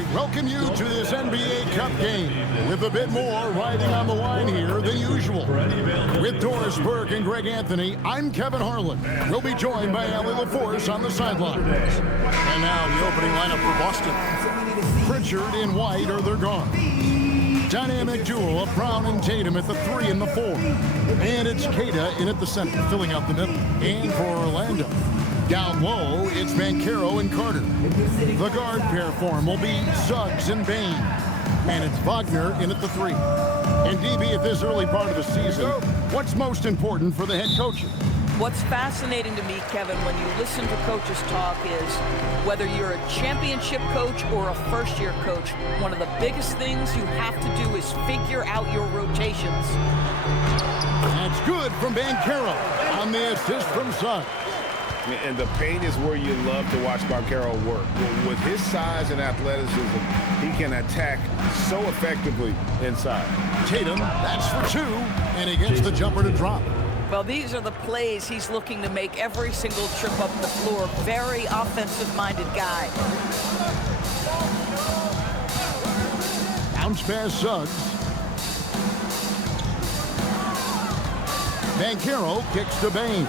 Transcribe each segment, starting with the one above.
we welcome you to this NBA Cup game with a bit more riding on the line here than usual. With Doris Burke and Greg Anthony, I'm Kevin Harlan. We'll be joined by Allie LaForce on the sidelines. And now the opening lineup for Boston. Pritchard and White are their guards. Dynamic duo of Brown and Tatum at the 3 and the 4. And it's Queta in at the center, filling out the middle. And for Orlando, down low, it's Banchero and Carter. The guard pair form will be Suggs and Bain. And it's Wagner in at the 3. And DB, at this early part of the season, what's most important for the head coach? What's fascinating to me, Kevin, when you listen to coaches talk is whether you're a championship coach or a first-year coach, one of the biggest things you have to do is figure out your rotations. That's good from Banchero on the assist from Suggs. And the paint is where you love to watch Banchero work. With his size and athleticism, he can attack so effectively inside. Tatum, that's for 2, and he gets the jumper to drop. Well, these are the plays he's looking to make every single trip up the floor. Very offensive-minded guy. Bounce pass Suggs. Banchero kicks to Bain.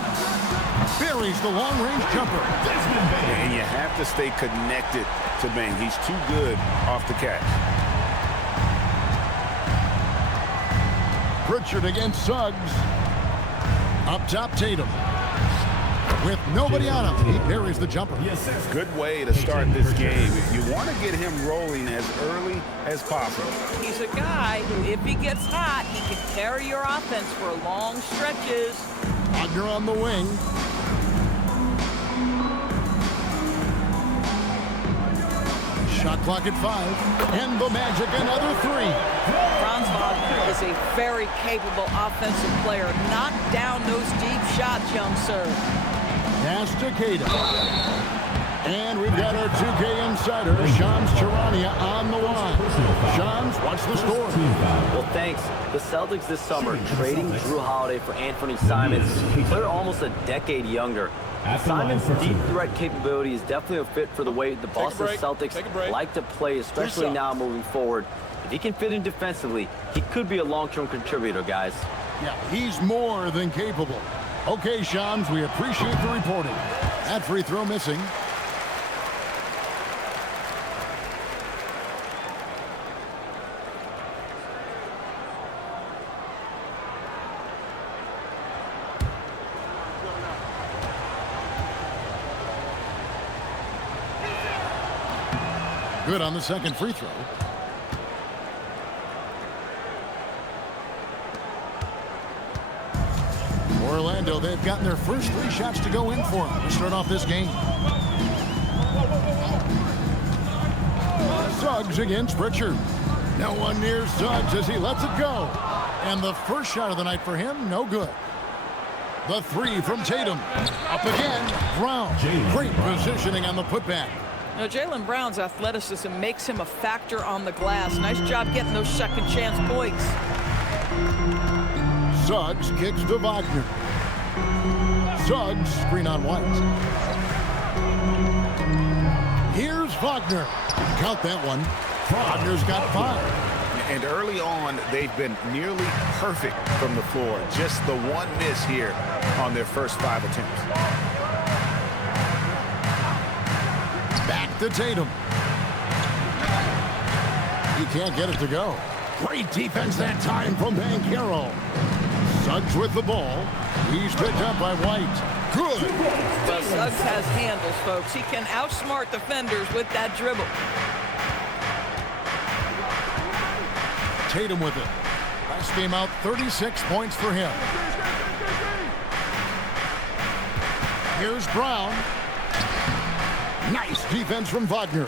Buries the long-range jumper. And you have to stay connected to Bain. He's too good off the catch. Pritchard against Suggs. Up top, Tatum. With nobody on him, he buries the jumper. Good way to start this game. You want to get him rolling as early as possible. He's a guy who, if he gets hot, he can carry your offense for long stretches. Wagner on the wing. Shot clock at 5. And the Magic, another 3. Franz Wagner is a very capable offensive player. Knock down those deep shots, young sir. Pass to Queta. And we've got our 2K insider, Shams Charania, on the line. Shams, what's the score? Well, thanks. The Celtics this summer trading Drew Holiday for Anthony Simons. They're almost a decade younger. Simons' deep threat capability is definitely a fit for the way the Boston Celtics like to play, especially now moving forward. If he can fit in defensively, he could be a long-term contributor, guys. Yeah, he's more than capable. Okay, Shams, we appreciate the reporting. That free throw missing. Good on the second free throw. Orlando, they've gotten their first 3 shots to go in for them to start off this game. Suggs against Pritchard. No one near Suggs as he lets it go. And the first shot of the night for him, no good. The 3 from Tatum. Up again, Brown. Great positioning on the putback. Now, Jaylen Brown's athleticism makes him a factor on the glass. Nice job getting those second chance points. Suggs kicks to Wagner. Suggs, screen on White. Here's Wagner. Count that one. Wagner's got 5. And early on, they've been nearly perfect from the floor. Just the one miss here on their first 5 attempts. Back to Tatum. He can't get it to go. Great defense that time from Banchero. Suggs with the ball. He's picked up by White. Good. Well, Suggs has handles, folks. He can outsmart defenders with that dribble. Tatum with it. Last game out, 36 points for him. Here's Brown. Nice defense from Wagner.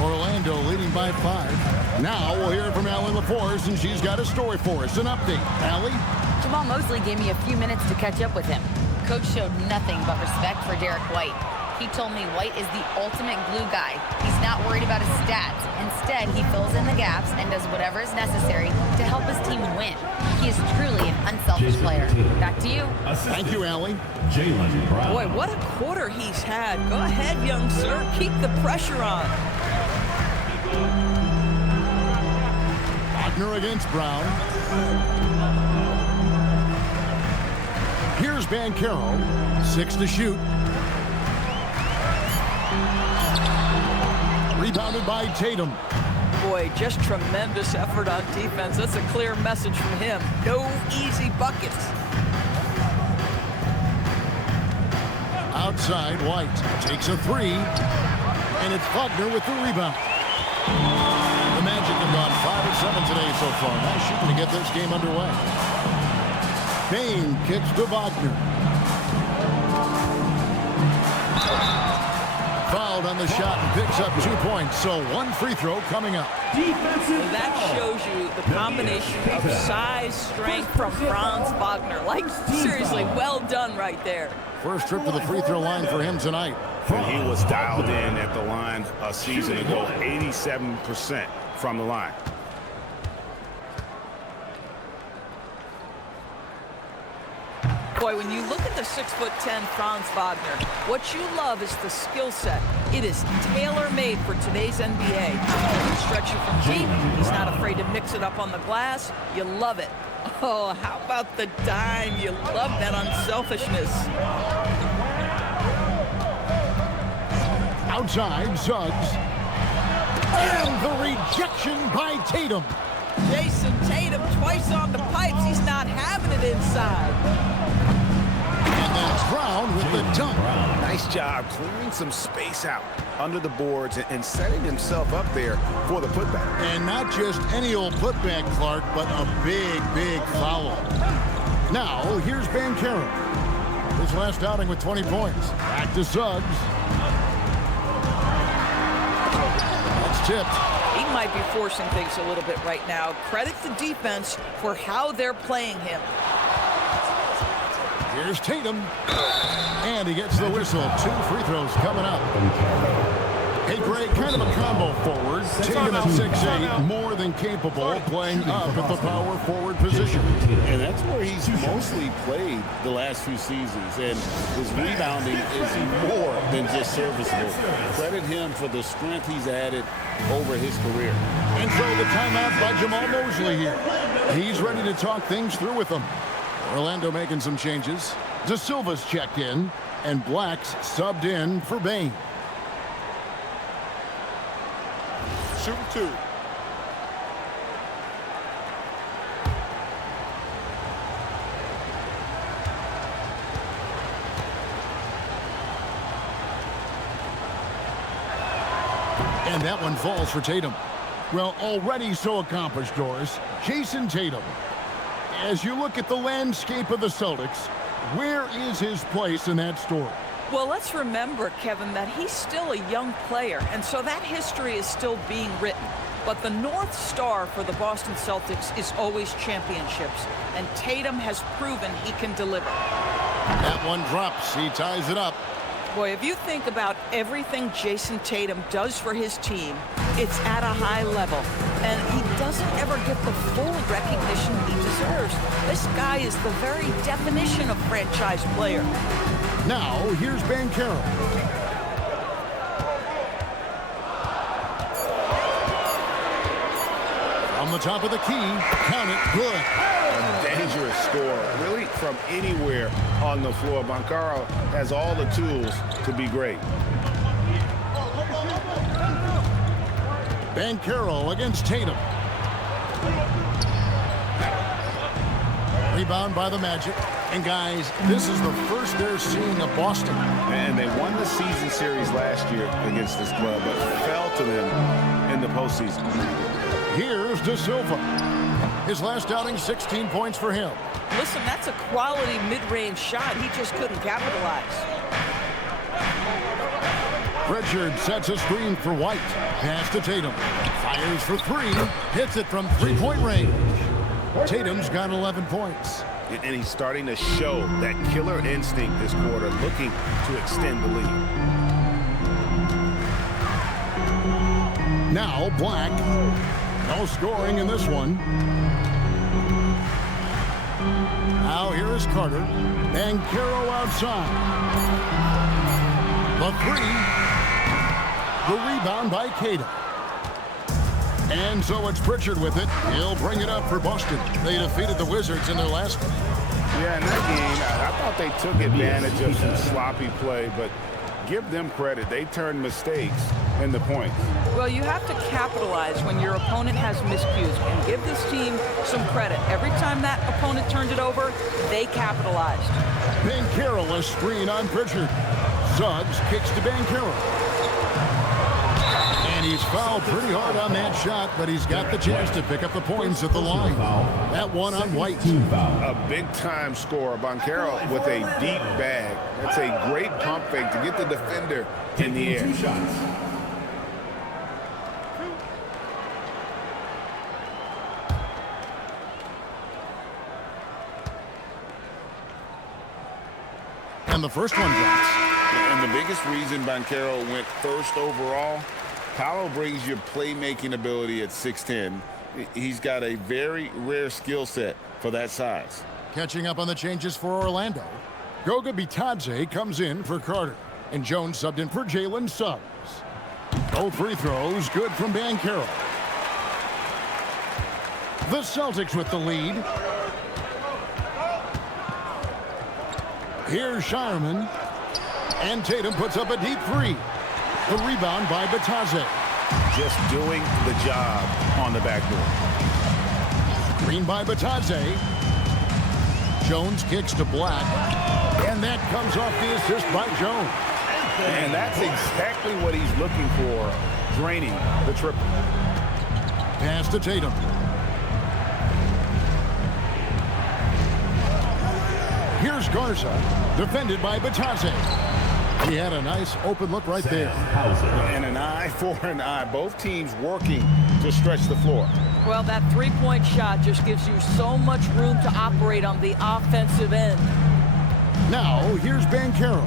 Orlando leading by 5. Now we'll hear from Allie LaForce, and she's got a story for us. An update. Allie? Jamal Mosley gave me a few minutes to catch up with him. Coach showed nothing but respect for Derek White. He told me White is the ultimate glue guy. He's not worried about his stats. Instead, he fills in the gaps and does whatever is necessary to help his team win. He is truly an unselfish player. Back to you. Thank you, Allie. Boy, what a quarter he's had. Go ahead, young sir. Keep the pressure on. Wagner against Brown. Here's Banchero. 6 to shoot. Rebounded by Tatum. Boy, just tremendous effort on defense. That's a clear message from him. No easy buckets. Outside, White takes a 3. And it's Wagner with the rebound. The Magic have gone 5 of 7 today so far. Nice shooting to get this game underway. Bain kicks to Wagner. Fouled on the shot and picks up 2 points. So 1 free throw coming up. That shows you the combination of size, strength from Franz Wagner. Like, seriously, well done right there. First trip to the free throw line for him tonight. And he was dialed in at the line a season ago, 87% from the line. Boy, when you look at the 6'10" Franz Wagner, what you love is the skill set. It is tailor-made for today's NBA. He can stretch you from deep. He's not afraid to mix it up on the glass. You love it. Oh, how about the dime? You love that unselfishness. Outside, Suggs. And the rejection by Tatum. Jason Tatum twice on the pipes. He's not having it inside. And then Brown with the dunk. Nice job clearing some space out under the boards and setting himself up there for the putback. And not just any old putback, Clark, but a big, big foul. Now, here's Banchero. His last outing with 20 points. Back to Suggs. That's tipped. He might be forcing things a little bit right now. Credit the defense for how they're playing him. Here's Tatum. And he gets the whistle. 2 free throws coming up. Hey, Greg, kind of a combo forward. Tatum at 6'8", more than capable, playing up at the power forward position. And that's where he's mostly played the last few seasons. And his rebounding is more than just serviceable. Credit him for the strength he's added over his career. And so the timeout by Jamal Mosley here. He's ready to talk things through with them. Orlando making some changes. De Silva's checked in, and Black's subbed in for Bain. Shooting 2. And that one falls for Tatum. Well, already so accomplished, Doris. Jason Tatum. As you look at the landscape of the Celtics, where is his place in that story? Well, let's remember, Kevin, that he's still a young player, and so that history is still being written. But the North Star for the Boston Celtics is always championships, and Tatum has proven he can deliver. That one drops. He ties it up. Boy, if you think about everything Jason Tatum does for his team, it's at a high level, and he doesn't ever get the full recognition he deserves. This guy is the very definition of franchise player. Now, here's Banchero. On the top of the key, count it, good. A dangerous score, really from anywhere on the floor. Banchero has all the tools to be great. Banchero against Tatum. Rebound by the Magic. And guys, this is the first they're seeing of Boston. And they won the season series last year against this club, but fell to them in the postseason. Here's De Silva. His last outing, 16 points for him. Listen, that's a quality mid-range shot. He just couldn't capitalize. Richard sets a screen for White. Pass to Tatum. Fires for 3. Hits it from 3-point range. Tatum's got 11 points. And he's starting to show that killer instinct this quarter, looking to extend the lead. Now Black. No scoring in this one. Now here is Carter. And Caro outside. The three. The rebound by Cato. And so it's Pritchard with it. He'll bring it up for Boston. They defeated the Wizards in their last one. Yeah, in that game, I thought they took advantage of some sloppy play, but give them credit. They turned mistakes into points. Well, you have to capitalize when your opponent has miscues, and give this team some credit. Every time that opponent turned it over, they capitalized. Banchero, a screen on Pritchard. Suggs kicks to Banchero. And he's fouled pretty hard on that shot, but he's got the chance to pick up the points at the line. That one on White. A big-time scorer, Banchero, with a deep bag. That's a great pump fake to get the defender in the air. 2 shots. And the first one drops. And the biggest reason Banchero went first overall, Paolo brings you playmaking ability at 6'10". He's got a very rare skill set for that size. Catching up on the changes for Orlando. Goga Bitadze comes in for Carter. And Jones subbed in for Jalen Suggs. Both free throws good from Banchero. The Celtics with the lead. Here's Shireman. And Tatum puts up a deep three. The rebound by Bitadze. Just doing the job on the backboard. Green by Bitadze. Jones kicks to Black. And that comes off the assist by Jones. And that's exactly what he's looking for, draining the triple. Pass to Tatum. Here's Garza, defended by Bitadze. He had a nice open look right there. And an eye for an eye. Both teams working to stretch the floor. Well, that three-point shot just gives you so much room to operate on the offensive end. Now, here's Banchero.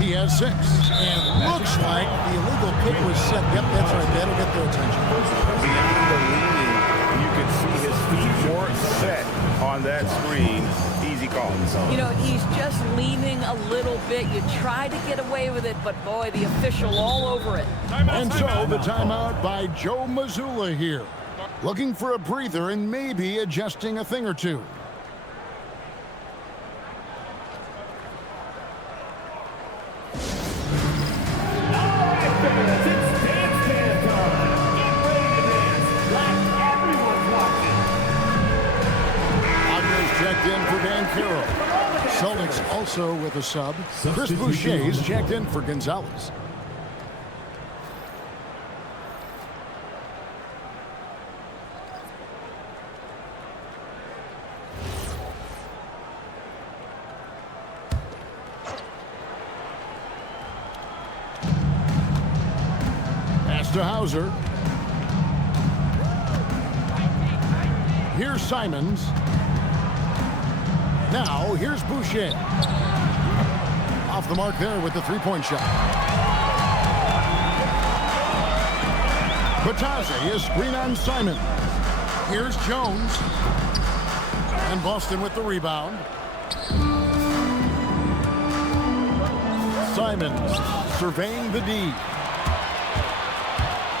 He has 6. And looks like the illegal pick was set. Yep, that's right. That'll get their attention. Beyond the leaning, you could see his feet more set on that screen. Easy call. You know, he's just leaning a little bit. You try to get away with it, but boy, the official all over it. And so the timeout by Joe Mazzulla here. Looking for a breather and maybe adjusting a thing or two. Checked in for Banchero. Celtics also with a sub. Chris Boucher's checked in for Gonzalez. Pass to Hauser. Here's Simons. Now, here's Boucher. Off the mark there with the three-point shot. Bitadze is screen on Simon. Here's Jones. And Boston with the rebound. Simons surveying the D.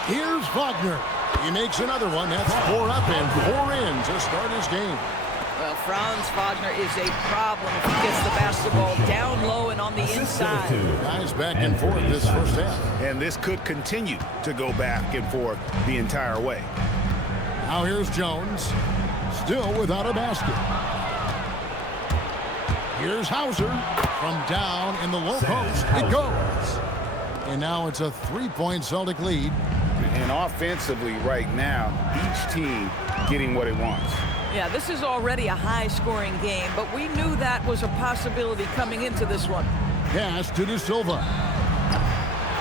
Here's Wagner. He makes another one. That's 4 up and 4 in to start his game. Well, Franz Wagner is a problem if he gets the basketball down low and on the inside. Guys back and forth this first half. And this could continue to go back and forth the entire way. Now here's Jones. Still without a basket. Here's Hauser from down in the low post. It goes. And now it's a 3-point Celtic lead. And offensively right now, each team getting what it wants. Yeah, this is already a high-scoring game, but we knew that was a possibility coming into this one. Pass to De Silva.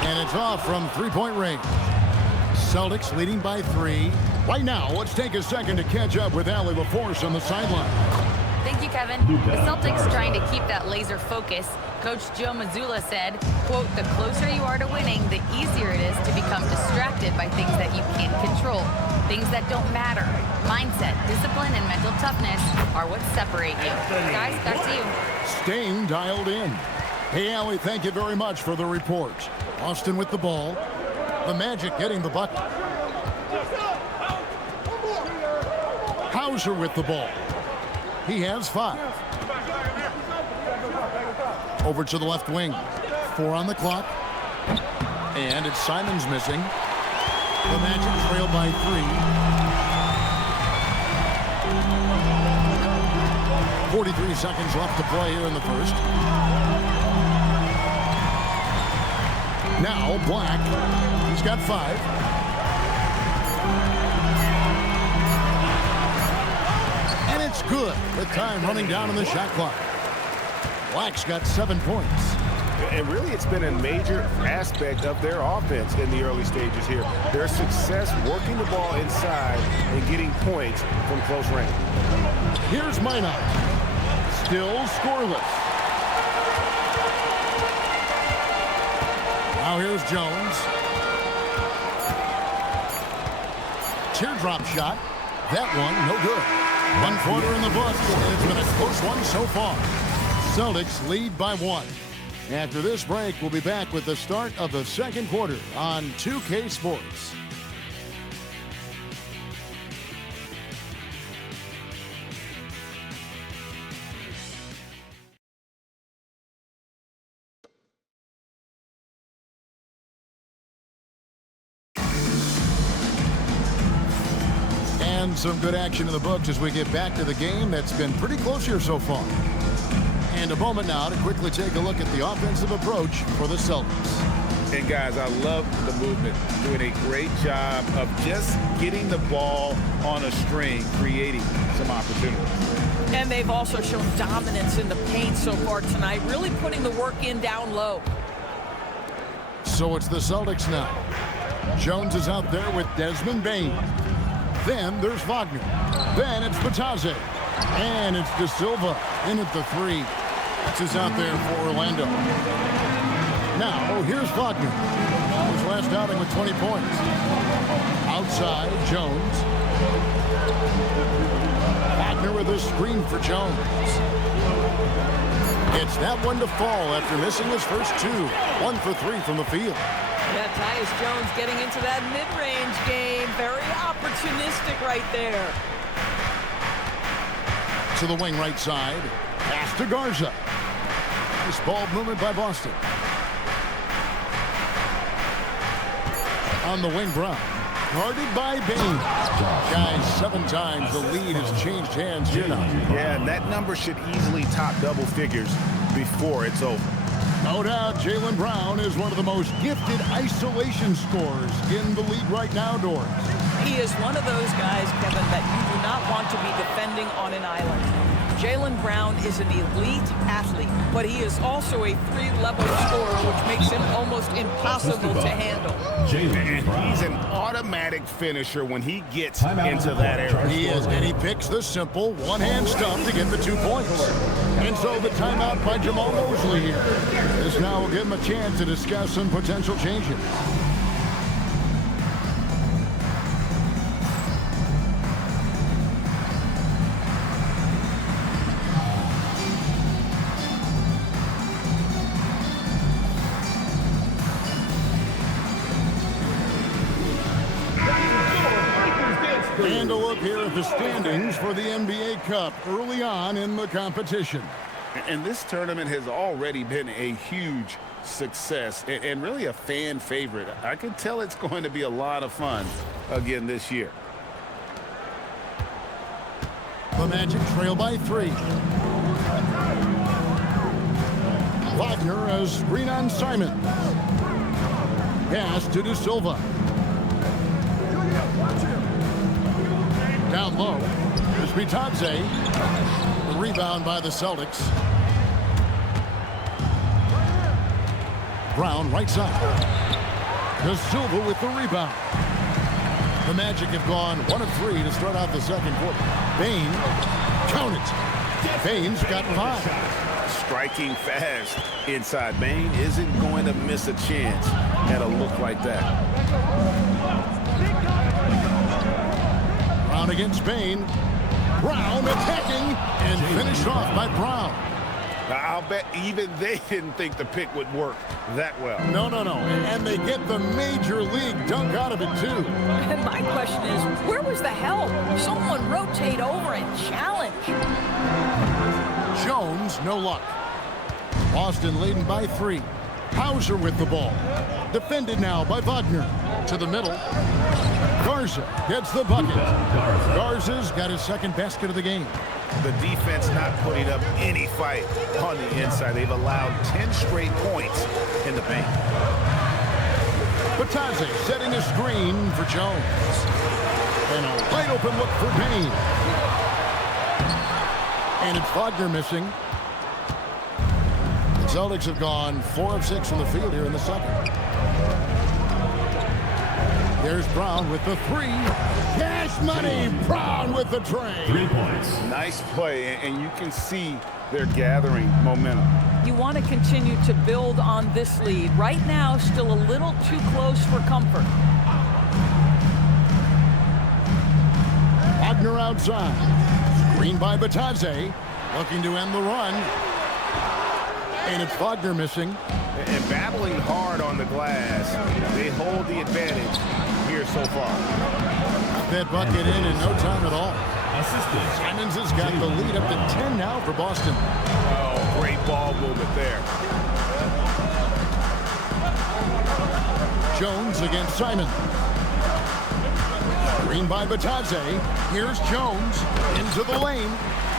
And it's off from 3-point range. Celtics leading by 3. Right now, let's take a second to catch up with Allie LaForce on the sideline. Thank you, Kevin. The Celtics trying to keep that laser focus. Coach Joe Mazzulla said, quote, the closer you are to winning, the easier it is to become distracted by things that you can't control, things that don't matter. Mindset, discipline, and mental toughness are what separate you. Guys, back to you. Staying dialed in. Hey, Allie, thank you very much for the report. Austin with the ball. The Magic getting the bucket. Hauser with the ball. He has 5. Over to the left wing. 4 on the clock. And it's Simons missing. The Magic trail by 3. 43 seconds left to play here in the first. Now Black. He's got 5. And it's good with time running down on the shot clock. Black's got 7 points. And really, it's been a major aspect of their offense in the early stages here. Their success working the ball inside and getting points from close range. Here's Minot. Still scoreless. Now here's Jones. Teardrop shot. That one, no good. 1 quarter in the books, and it's been a close one so far. Celtics lead by 1. After this break, we'll be back with the start of the second quarter on 2K Sports. And some good action in the books as we get back to the game that's been pretty close here so far. And a moment now to quickly take a look at the offensive approach for the Celtics. And guys, I love the movement, doing a great job of just getting the ball on a string, creating some opportunities. And they've also shown dominance in the paint so far tonight, really putting the work in down low. So it's the Celtics now. Jones is out there with Desmond Bain. Then there's Wagner. Then it's Batazzi. And it's De Silva in at the 3. This is out there for Orlando. Now, here's Wagner. His last outing with 20 points. Outside, Jones. Wagner with a screen for Jones. It's that one to fall after missing his first 2. 1 for 3 from the field. Yeah, Tyus Jones getting into that mid-range game. Very opportunistic right there. To the wing right side. Pass to Garza. Nice ball movement by Boston. On the wing, Brown. Guarded by Bain. Guys, 7 times the lead has changed hands here now. Yeah, and that number should easily top double figures before it's over. No doubt, Jaylen Brown is one of the most gifted isolation scorers in the league right now, Doris. He is one of those guys, Kevin, that you do not want to be defending on an island. Jaylen Brown is an elite athlete, but he is also a 3-level scorer, which makes him almost impossible to handle. And he's an automatic finisher when he gets into that area. He is, and he picks the simple one-hand stuff to get the 2 points. And so the timeout by Jamal Mosley here. This now will give him a chance to discuss some potential changes. And a look here at the standings for the NBA Cup early on in the competition. And this tournament has already been a huge success and really a fan favorite. I can tell it's going to be a lot of fun again this year. The Magic trail by 3. Wagner has screen on Simon. Pass to De Silva. Down low. There's Batazzi. The rebound by the Celtics. Brown right side. De Silva with the rebound. The Magic have gone 1 of 3 to start out the second quarter. Bain, count it. Bane's got 5. Striking fast inside. Bane isn't going to miss a chance at a look like that. Brown against Bane. Brown attacking and finished off by Brown. I'll bet even they didn't think the pick would work that well. No. And they get the major league dunk out of it, too. And my question is, where was the help? Someone rotate over and challenge. Jones, no luck. Boston leading by 3. Hauser with the ball. Defended now by Wagner. To the middle. Garza gets the bucket. Garza's got his second basket of the game. The defense not putting up any fight on the inside. They've allowed 10 straight points in the paint. Batadze setting a screen for Jones. And a wide open look for Bane. And it's Wagner missing. The Celtics have gone 4 of 6 from the field here in the second. There's Brown with the 3. Cash money. Brown with the tray. 3 points. Nice play, and you can see they're gathering momentum. You want to continue to build on this lead. Right now, still a little too close for comfort. Wagner outside. Screen by Batadze. Looking to end the run. And it's Wagner missing. And battling hard on the glass, they hold the advantage here so far. That bucket in no time at all. Assistant. Simons has got the lead up to 10 now for Boston. Oh, great ball movement there. Jones against Simon. Screen by Batadze. Here's Jones into the lane.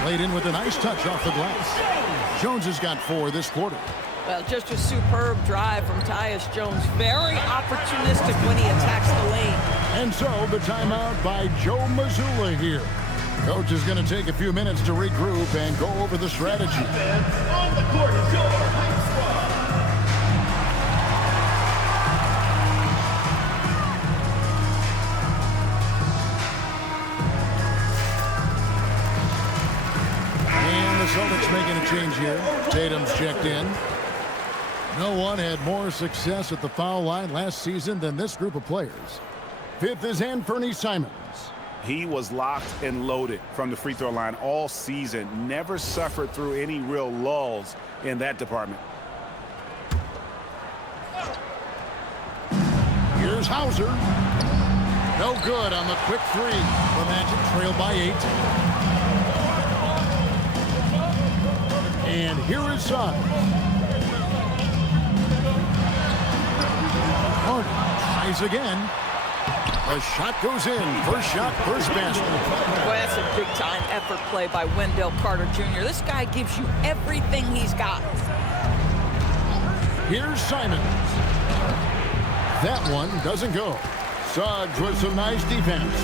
Laid in with a nice touch off the glass. Jones has got 4 this quarter. Well, just a superb drive from Tyus Jones. Very opportunistic when he attacks the lane. And so the timeout by Joe Mazzulla here. Coach is going to take a few minutes to regroup and go over the strategy. On the court is your home squad. And the Celtics making a change here. Tatum's checked in. No one had more success at the foul line last season than this group of players. 5th is Anthony Simons. He was locked and loaded from the free throw line all season. Never suffered through any real lulls in that department. Here's Hauser. No good on the quick 3. The Magic trail by 8. And here is Suggs. Harden tries again. The shot goes in. First shot, first basket. Boy, that's a big-time effort play by Wendell Carter Jr. This guy gives you everything he's got. Here's Simons. That one doesn't go. Suggs with some nice defense.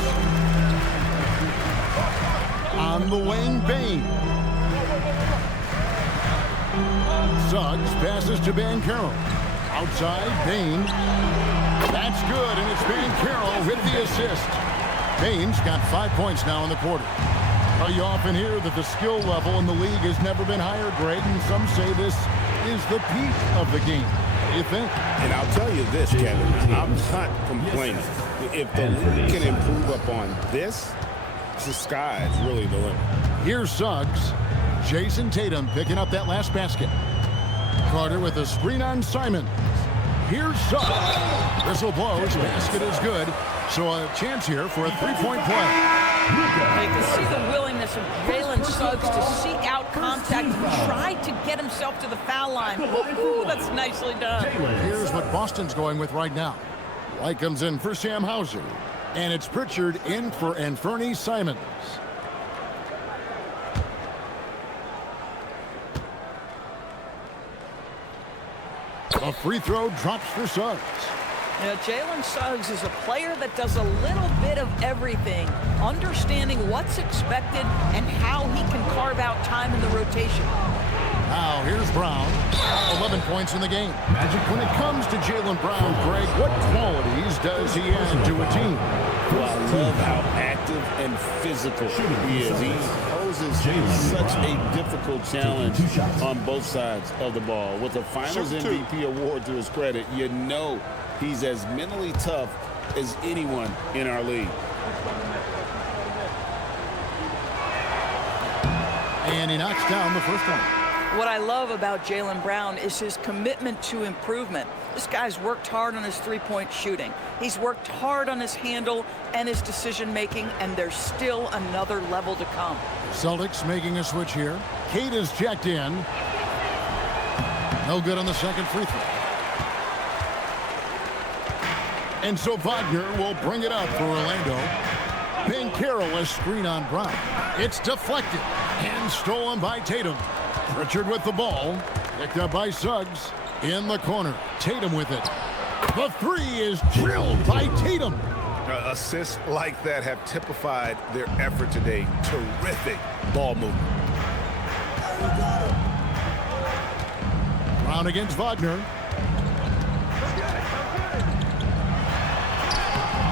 On the wing, Bane. Suggs passes to Banchero. Outside, Bane. That's good, and it's Banchero with the assist. Bane's got 5 points now in the quarter. Well, you often hear that the skill level in the league has never been higher, Greg, and some say this is the peak of the game. What do you think? And I'll tell you this, Kevin, I'm not complaining. If the league can improve upon this, the sky is really the limit. Here's Suggs. Jason Tatum picking up that last basket. Carter with a screen on Simon. Here's Suggs. Whistle blows. Basket is good. So a chance here for a 3-point play. You can see the willingness of Jalen Suggs to seek out contact and try to get himself to the foul line. Ooh, that's nicely done. Here's what Boston's going with right now. White comes in for Sam Hauser. And it's Pritchard in for Anthony Simons. A free throw drops for Suggs. You know, Jalen Suggs is a player that does a little bit of everything, understanding what's expected and how he can carve out time in the rotation. Now here's Brown. 11 points in the game. When it comes to Jaylen Brown, Greg, what qualities does he add to a team? Well, I love how active and physical he is. He poses such a difficult challenge on both sides of the ball. With the Finals MVP award to his credit, you know he's as mentally tough as anyone in our league. And he knocks down the first one. What I love about Jaylen Brown is his commitment to improvement. This guy's worked hard on his three-point shooting. He's worked hard on his handle and his decision-making, and there's still another level to come. Celtics making a switch here. Kate is checked in. No good on the second free throw. And so Wagner will bring it up for Orlando. Banchero a screen on Brown. It's deflected and stolen by Tatum. Pritchard with the ball. Picked up by Suggs. In the corner. Tatum with it. The three is drilled by Tatum. Assists like that have typified their effort today. Terrific ball movement. Brown against Wagner.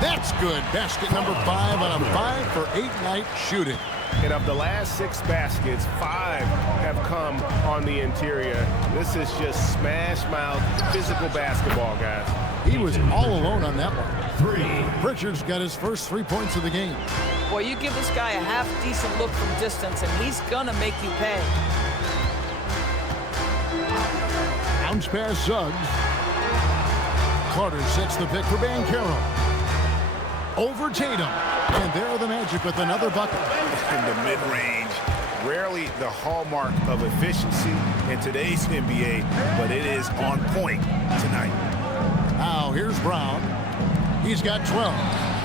That's good. Basket number 5 on a 5-for-8 night shooting. And of the last 6 baskets, 5 have come on the interior. This is just smash-mouth physical basketball, guys. He was all alone on that one. Pritchard's got his first 3 points of the game. Boy, you give this guy a half-decent look from distance, and he's gonna make you pay. Bounce pass Suggs. Carter sets the pick for Banchero. Over Tatum. And there are the Magic with another bucket. In the mid-range, rarely the hallmark of efficiency in today's NBA, but it is on point tonight. Now here's Brown. He's got 12.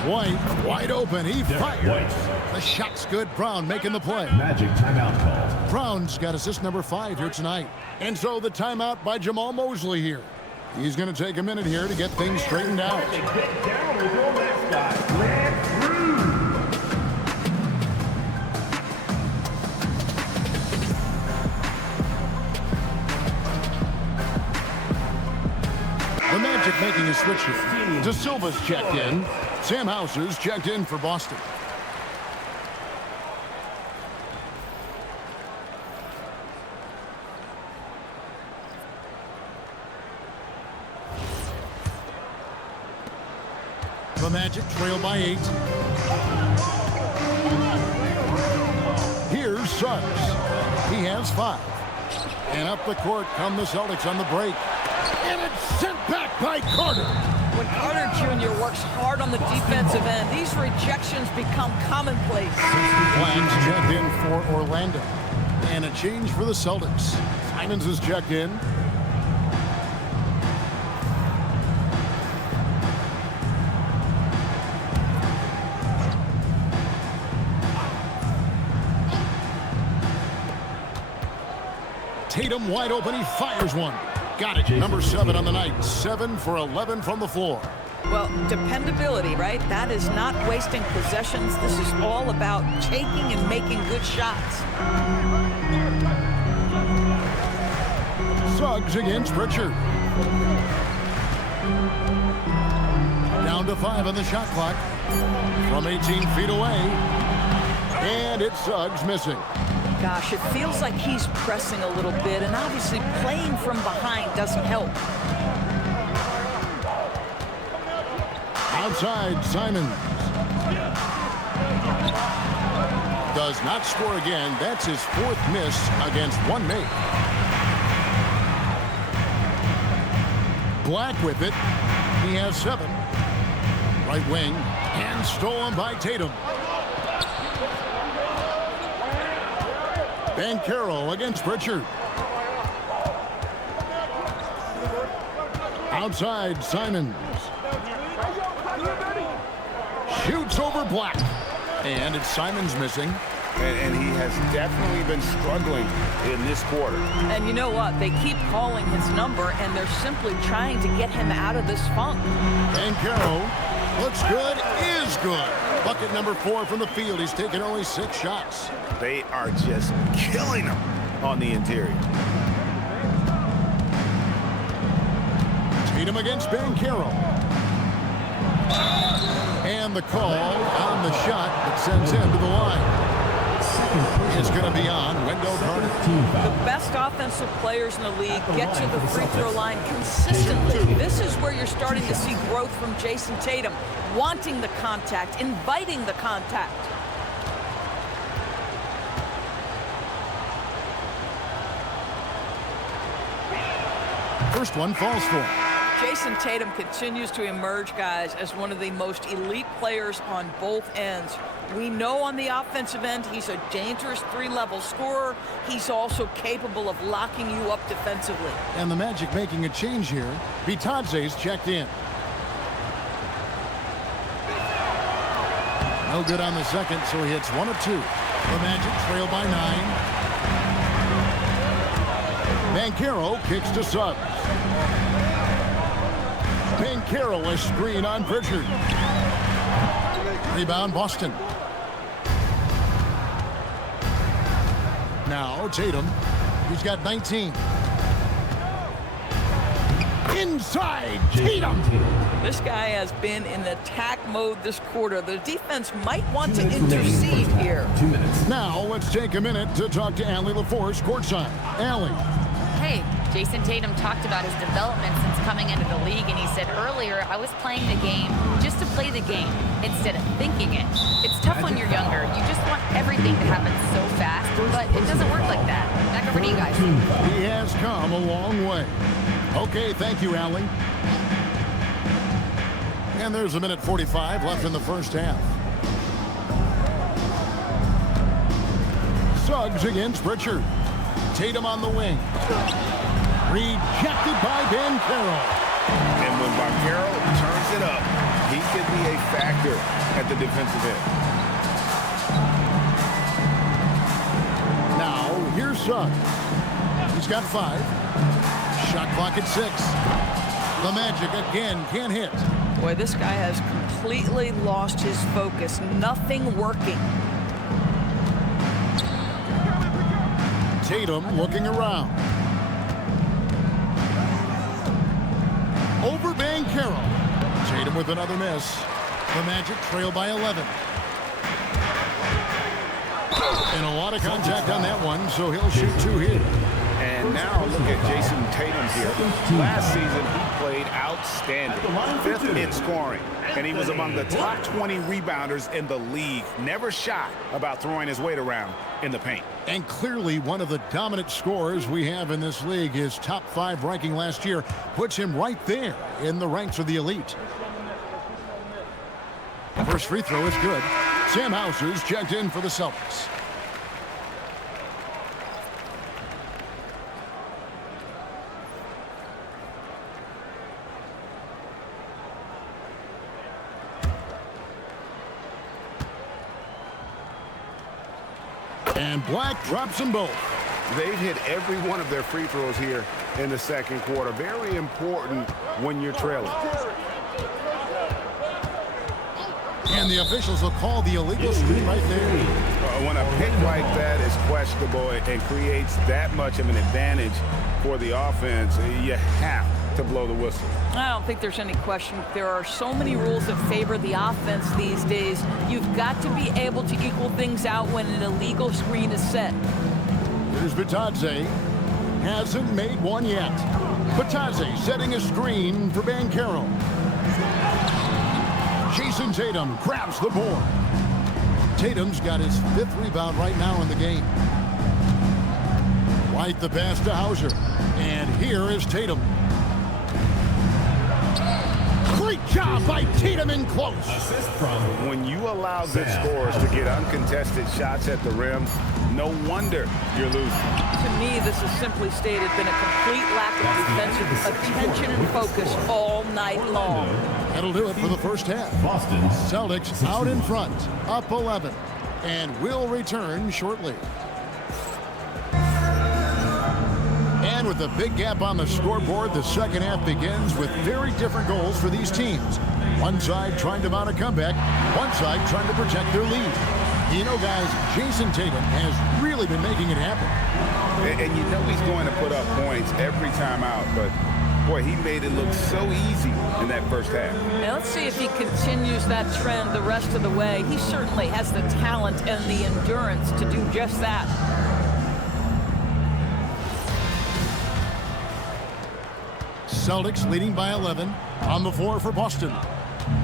White wide open. He fires. The shot's good. Brown making the play. Magic timeout called. Brown's got assist number 5 here tonight. And so the timeout by Jamal Mosley here. He's going to take a minute here to get things straightened out. Get down with your left guy. Let's through. The Magic making a switch here. De Silva's checked in. Sam House's checked in for Boston. The Magic trail by 8. Here's Suggs. He has 5. And up the court come the Celtics on the break. And it's sent back by Carter. When Carter Jr. works hard on the defensive end, these rejections become commonplace. Blanks checked in for Orlando. And a change for the Celtics. Simons is checked in. Tatum wide open. He fires one. Got it. Number 7 on the night. 7 for 11 from the floor. Well, dependability, right? That is not wasting possessions. This is all about taking and making good shots. Suggs against Pritchard. Down to 5 on the shot clock. From 18 feet away. And it's Suggs missing. Gosh, it feels like he's pressing a little bit, and obviously playing from behind doesn't help. Outside, Simons. Does not score again. That's his 4th miss against one mate. Black with it. He has 7. Right wing. And stolen by Tatum. Banchero against Pritchard. Outside, Simons. Shoots over Black. And it's Simons missing. And he has definitely been struggling in this quarter. And you know what? They keep calling his number, and they're simply trying to get him out of this funk. Banchero looks good, is good. Bucket number 4 from the field. He's taken only 6 shots. They are just killing him on the interior. Tatum against Banchero. And the call on the shot that sends him to the line. It's going to be on Wendell Carter. The best offensive players in the league get to the free throw line consistently. This is where you're starting to see growth from Jason Tatum, wanting the contact, inviting the contact. First one falls for him. Jason Tatum continues to emerge, guys, as one of the most elite players on both ends. We know on the offensive end, he's a dangerous three-level scorer. He's also capable of locking you up defensively. And the Magic making a change here. Bitadze's checked in. No good on the second, so he hits 1 of 2. The Magic trail by 9. Banchero kicks to Suggs. Banchero, a screen on Pritchard. Rebound, Boston. Now Tatum, he's got 19. Inside, Tatum. This guy has been in attack mode this quarter. The defense might want to intercede here. 2 minutes. Now let's take a minute to talk to Allie LaForce courtside. Allie. Hey, Jason Tatum talked about his development since coming into the league, and he said earlier, I was playing the game just to play the game instead of thinking it. It's tough when you're younger. You just want everything to happen so fast, but it doesn't work like that. Back over to you guys. He has come a long way. Okay, thank you, Allie. And there's a minute 45 left in the first half. Suggs against Pritchard. Tatum on the wing. Rejected by Banchero. And when Banchero turns it up, he can be a factor at the defensive end. Now, here's Suggs. He's got 5. Shot clock at 6. The Magic again can't hit. Boy, this guy has completely lost his focus. Nothing working. Tatum looking around. Over Banchero. Tatum with another miss. The Magic trail by 11. And a lot of contact on that one, so he'll shoot 2 here. And now look at Jason Tatum here. Last season, he played outstanding. 5th in scoring. And he was among the top 20 rebounders in the league. Never shy about throwing his weight around in the paint. And clearly one of the dominant scorers we have in this league. His top 5 ranking last year puts him right there in the ranks of the elite. First free throw is good. Sam Hauser's checked in for the Celtics. And Black drops them both. They've hit every one of their free throws here in the second quarter. Very important when you're trailing. And the officials will call the illegal screen right there. When a pick like that is questionable and creates that much of an advantage for the offense, you have to blow the whistle. I don't think there's any question. There are so many rules that favor the offense these days. You've got to be able to equal things out when an illegal screen is set. Here's Bitadze. Hasn't made one yet. Bitadze setting a screen for Banchero. Jason Tatum grabs the board. Tatum's got his 5th rebound right now in the game. White the pass to Hauser. And here is Tatum. Great job by Tatum in close. When you allow good scorers to get uncontested shots at the rim, no wonder you're losing. To me, this is simply stated been a complete lack of defensive attention and focus all night long. That'll do it for the first half. Boston Celtics out in front, up 11, and will return shortly. And with a big gap on the scoreboard, the second half begins with very different goals for these teams. One side trying to mount a comeback, one side trying to protect their lead. You know, guys, Jason Tatum has really been making it happen. And you know he's going to put up points every time out, but Boy, he made it look so easy in that first half. Now let's see if he continues that trend the rest of the way. He certainly has the talent and the endurance to do just that. Celtics leading by 11 on the floor for Boston.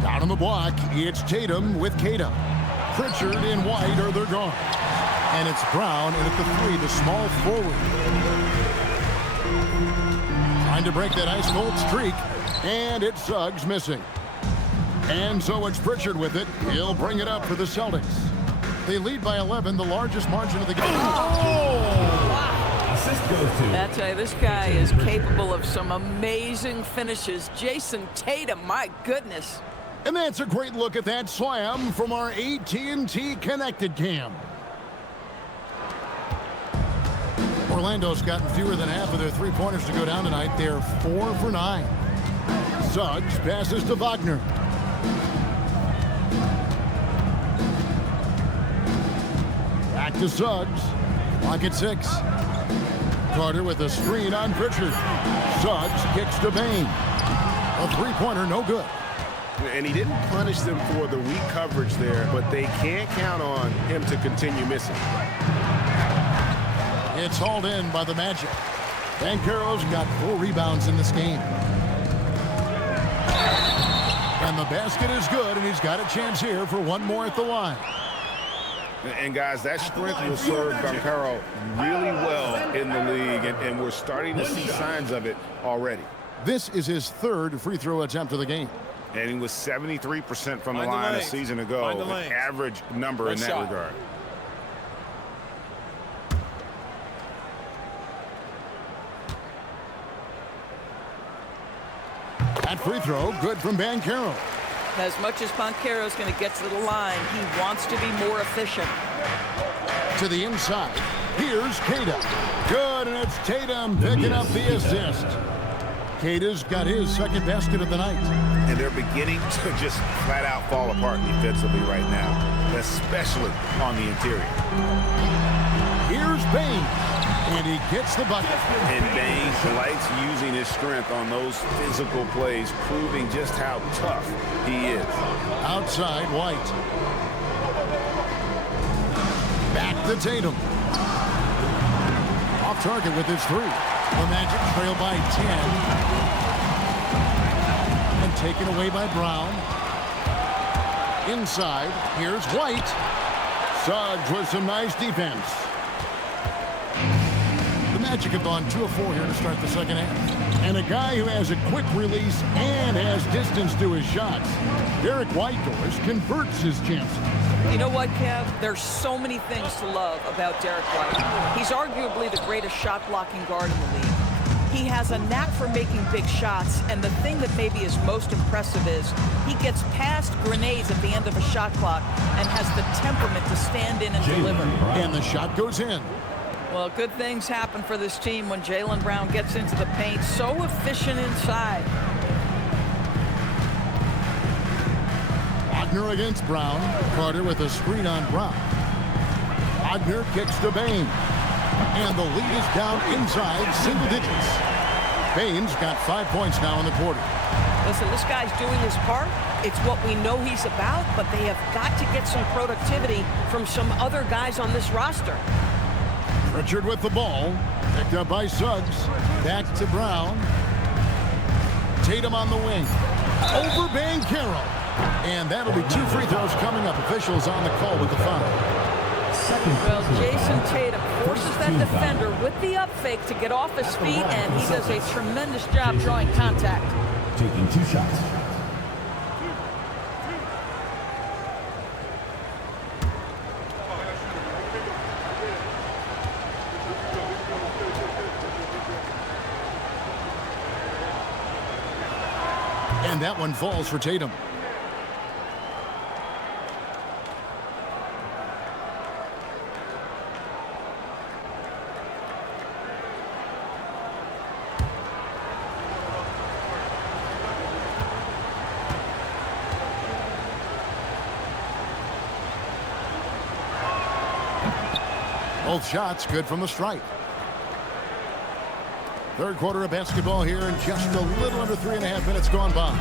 Down on the block, it's Tatum with Kata. Pritchard and White are their guards. And it's Brown in at the 3, the small forward. Trying to break that ice-cold streak, and it's Suggs missing. And so it's Pritchard with it. He'll bring it up for the Celtics. They lead by 11, the largest margin of the game. I tell you, this guy is capable of some amazing finishes. Jason Tatum, my goodness. And that's a great look at that slam from our AT&T Connected Cam. Orlando's gotten fewer than half of their three-pointers to go down tonight. They're 4 for 9. Suggs passes to Wagner. Back to Suggs. Clock at 6. Carter with a screen on Pritchard. Suggs kicks to Bain. A three-pointer, no good. And he didn't punish them for the weak coverage there, but they can't count on him to continue missing. It's hauled in by the Magic. Banchero's got 4 rebounds in this game. And the basket is good, and he's got a chance here for one more at the line. And guys, that strength will serve Banchero really well in the league, and we're starting to see signs of it already. This is his 3rd free throw attempt of the game. And he was 73% from the line a season ago, an average number in that regard. That free throw, good from Banchero. As much as Banchero's going to get to the line, he wants to be more efficient. To the inside, here's Kata. Good, and it's Tatum picking up the assist. Kata's got his 2nd basket of the night. And they're beginning to just flat out fall apart defensively right now, especially on the interior. Here's Bain, and he gets the bucket. And Bain likes using his strength on those physical plays, proving just how tough he is. Outside, White. Back to Tatum. Off target with his 3. The Magic trail by 10. And taken away by Brown. Inside, here's White. Suggs with some nice defense. The Magic have gone 2 of 4 here to start the second half. And a guy who has a quick release and has distance to his shots. Derek Whitehorse converts his chances. You know what, Kev? There's so many things to love about Derek White. He's arguably the greatest shot-blocking guard in the league. He has a knack for making big shots, and the thing that maybe is most impressive is he gets past grenades at the end of a shot clock and has the temperament to stand in and deliver. And the shot goes in. Well, good things happen for this team when Jaylen Brown gets into the paint. So efficient inside. Wagner against Brown. Carter with a screen on Brown. Wagner kicks to Bain. And the lead is down inside single digits. Bain's got 5 points now in the quarter. Listen, this guy's doing his part. It's what we know he's about, but they have got to get some productivity from some other guys on this roster. Pritchard with the ball. Picked up by Suggs. Back to Brown. Tatum on the wing. Over Banchero. And that'll be 2 free throws coming up. Officials on the call with the foul. Well, Jason Tatum forces that defender with the up fake to get off his feet, and he does a tremendous job drawing contact. Taking 2 shots. And that one falls for Tatum. Both shots good from the stripe. Third quarter of basketball here, and just a little under 3.5 minutes gone by.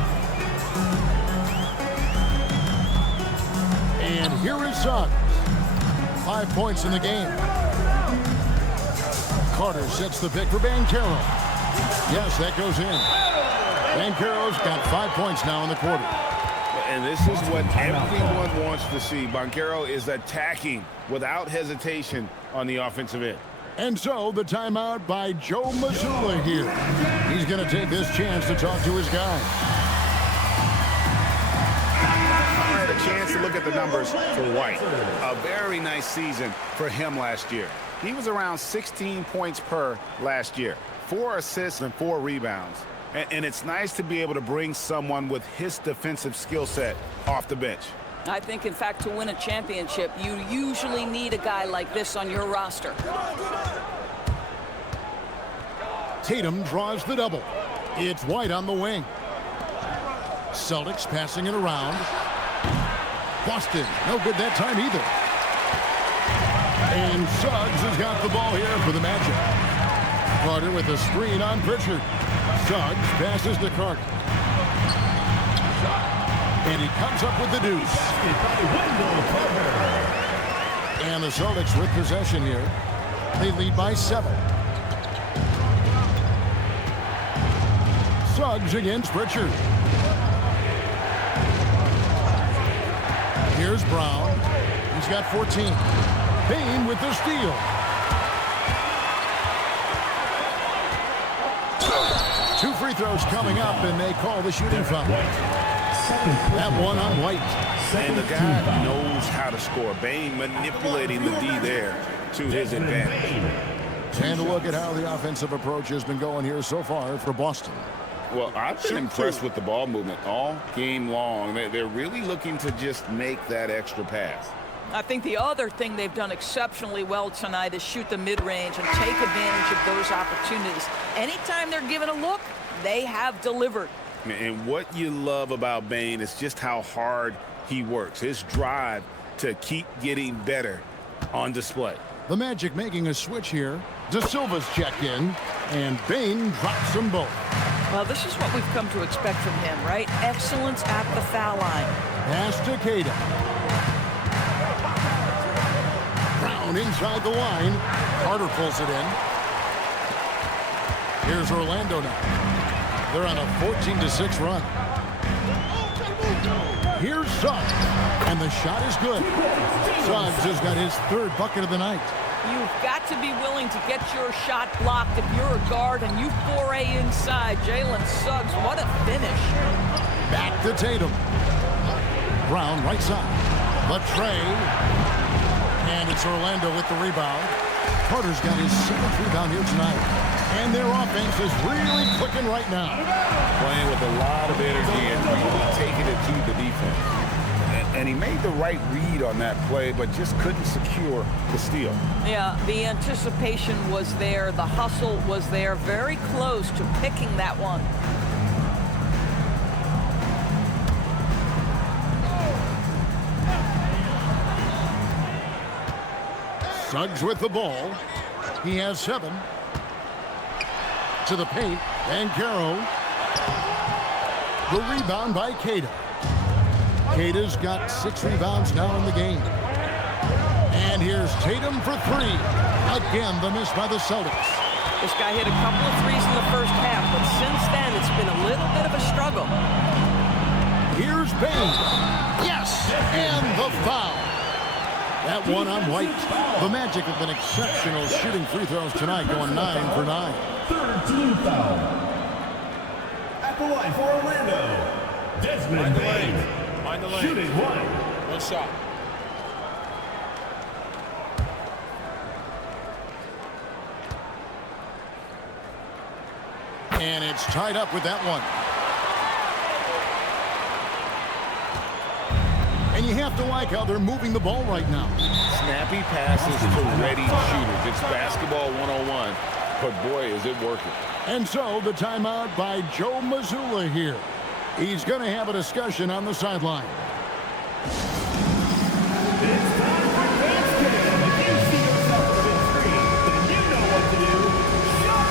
And here is Suggs. 5 points in the game. Carter sets the pick for Banchero. Yes, that goes in. Banchero's got 5 points now in the quarter. And this is what everyone wants to see. Banchero is attacking without hesitation on the offensive end. And so the timeout by Joe Mazzulla here. He's going to take this chance to talk to his guys. I had a chance to look at the numbers for White. A very nice season for him last year. He was around 16 points per last year. 4 assists and 4 rebounds. And it's nice to be able to bring someone with his defensive skill set off the bench. I think, in fact, to win a championship, you usually need a guy like this on your roster. Tatum draws the double. It's White on the wing. Celtics passing it around. Boston, no good that time either. And Suggs has got the ball here for the Magic. Carter with a screen on Pritchard. Suggs passes to Carter. And he comes up with the deuce. And the Celtics with possession here. They lead by 7. Suggs against Pritchard. Here's Brown. He's got 14. Payne with the steal. Two free throws coming up, and they call the shooting foul. That one on White. And the guy knows how to score. Bane manipulating the D there to his advantage. And a look at how the offensive approach has been going here so far for Boston. Well, I've been impressed with the ball movement all game long. They're really looking to just make that extra pass. I think the other thing they've done exceptionally well tonight is shoot the mid-range and take advantage of those opportunities. Anytime they're given a look, they have delivered. And what you love about Bane is just how hard he works. His drive to keep getting better on display. The Magic making a switch here. De Silva's check in, and Bane drops them both. Well, this is what we've come to expect from him, right? Excellence at the foul line. Pass to Cada. Brown inside the line. Carter pulls it in. Here's Orlando now. They're on a 14-6 run. Here's Suggs, and the shot is good. Suggs has got his 3rd bucket of the night. You've got to be willing to get your shot blocked if you're a guard and you foray inside. Jalen Suggs, what a finish. Back to Tatum. Brown right side. Latrey. And it's Orlando with the rebound. Carter's got his 7th rebound here tonight. And their offense is really clicking right now. Playing with a lot of energy and really taking it to the defense. And he made the right read on that play, but just couldn't secure the steal. Yeah, the anticipation was there. The hustle was there. Very close to picking that one. Suggs with the ball. He has 7. To the paint. Banchero. The rebound by Cada. Cada's got 6 rebounds now in the game. And here's Tatum for 3. Again, the miss by the Celtics. This guy hit a couple of threes in the first half, but since then, it's been a little bit of a struggle. Here's Bane. Yes! And the foul. That one on White. The Magic have been exceptional shooting free throws tonight, going 9 for 9. 3rd team foul. At the line for Orlando, Desmond Bane. Shooting 1 shot. And it's tied up with that one. And you have to like how they're moving the ball right now. Snappy passes to ready shooters. It's basketball 101, but boy, is it working. And so the timeout by Joe Mazzulla here. He's going to have a discussion on the sideline. It's time for basket. If you see yourself on the big screen, then you know what to do. Shot!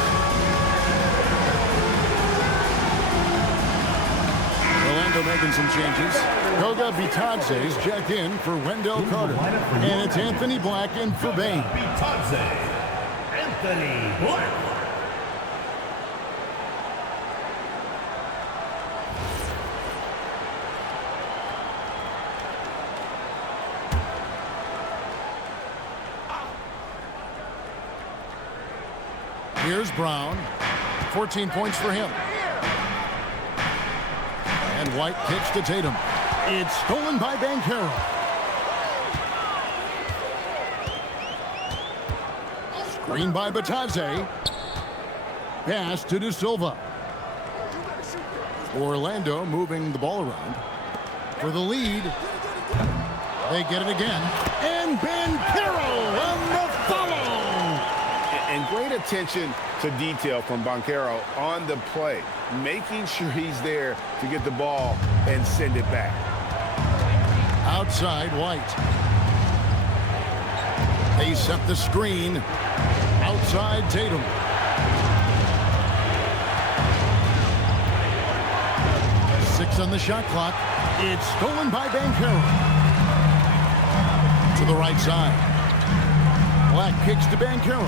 making some changes. Goga Bitadze's checked in for Wendell Carter. And it's Anthony Black in for Bain. Bitadze. Anthony Black. Here's Brown. 14 points for him. And White kicks to Tatum. It's stolen by Banchero. Screen by Bitadze. Pass to De Silva. Orlando moving the ball around. For the lead. They get it again. And Banchero on the follow. And great attention to detail from Banchero on the play, making sure he's there to get the ball and send it back. Outside White. They set the screen. Outside Tatum. Six on the shot clock. It's stolen by Banchero. To the right side. Black kicks to Banchero.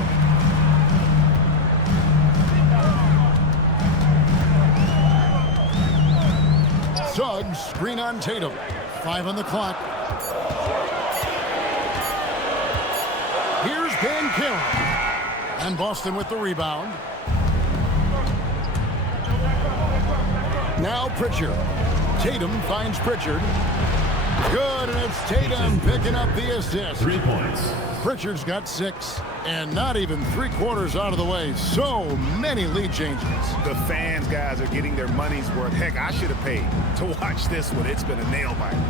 Suggs, screen on Tatum. 5 on the clock. Here's Banchero. And Boston with the rebound. Now Pritchard. Tatum finds Pritchard. Good, and it's Tatum picking up the assist. 3 points. Pritchard's got 6. And not even 3/4 out of the way. So many lead changes. The fans, guys, are getting their money's worth. Heck, I should have paid to watch this one. It's been a nail biter.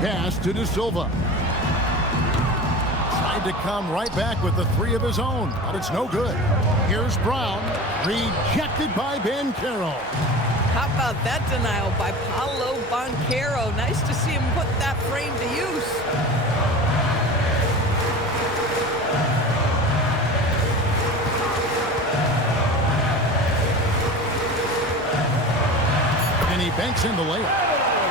Pass to De Silva. Tried to come right back with the 3 of his own, but it's no good. Here's Brown. Rejected by Banchero. How about that denial by Paolo Banchero? Nice to see him put that frame to use. And he banks in the layup.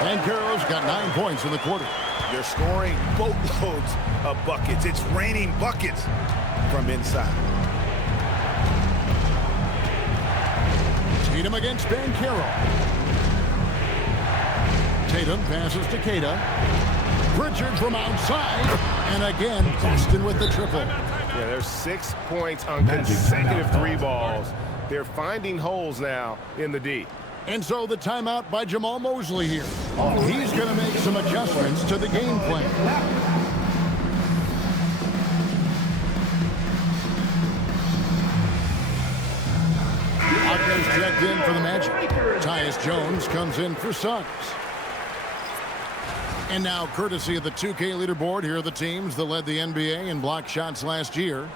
Banchero's got 9 points in the quarter. They're scoring boatloads of buckets. It's raining buckets from inside. Tatum against Banchero. Tatum passes to Queta. Pritchard from outside. And again, Boston with the triple. Yeah, there's 6 points on consecutive 3 balls. They're finding holes now in the D. And so the timeout by Jamal Mosley here. He's going to make some adjustments to the game plan. Wagner's checked in for the Magic. Tyus Jones comes in for Suggs. And now, courtesy of the 2K leaderboard, here are the teams that led the NBA in block shots last year.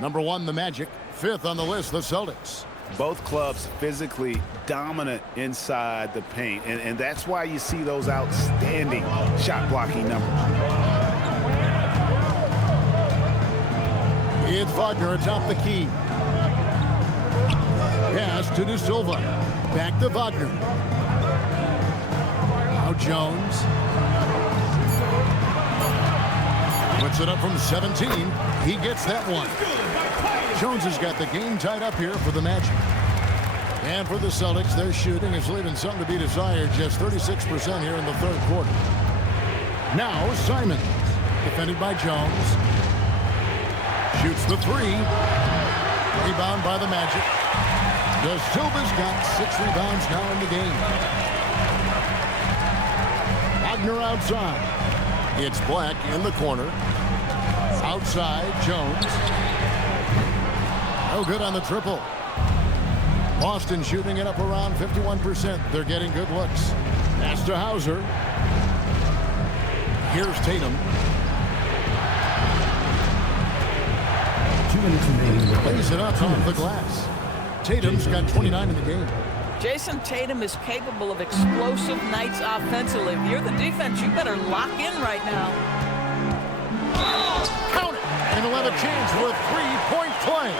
Number 1, the Magic. 5th on the list, the Celtics. Both clubs physically dominant inside the paint, and that's why you see those outstanding shot blocking numbers. It's Wagner atop the key. Pass to De Silva. Back to Wagner. Now Jones. Puts it up from 17. He gets that one. Jones has got the game tied up here for the Magic. And for the Celtics, their shooting is leaving some to be desired. Just 36% here in the third quarter. Now Simons, defended by Jones. Shoots the 3. Rebound by the Magic. De Silva's got 6 rebounds now in the game. Wagner outside. It's Black in the corner. Outside, Jones. No good on the triple. Boston shooting it up around 51%. They're getting good looks. Pass to Hauser. Here's Tatum. 2 minutes remaining. Plays it up off the glass. Tatum's got 29 in the game. Jason Tatum is capable of explosive nights offensively. If you're the defense, you better lock in right now. Count it! And he'll have a chance for a 3-point play.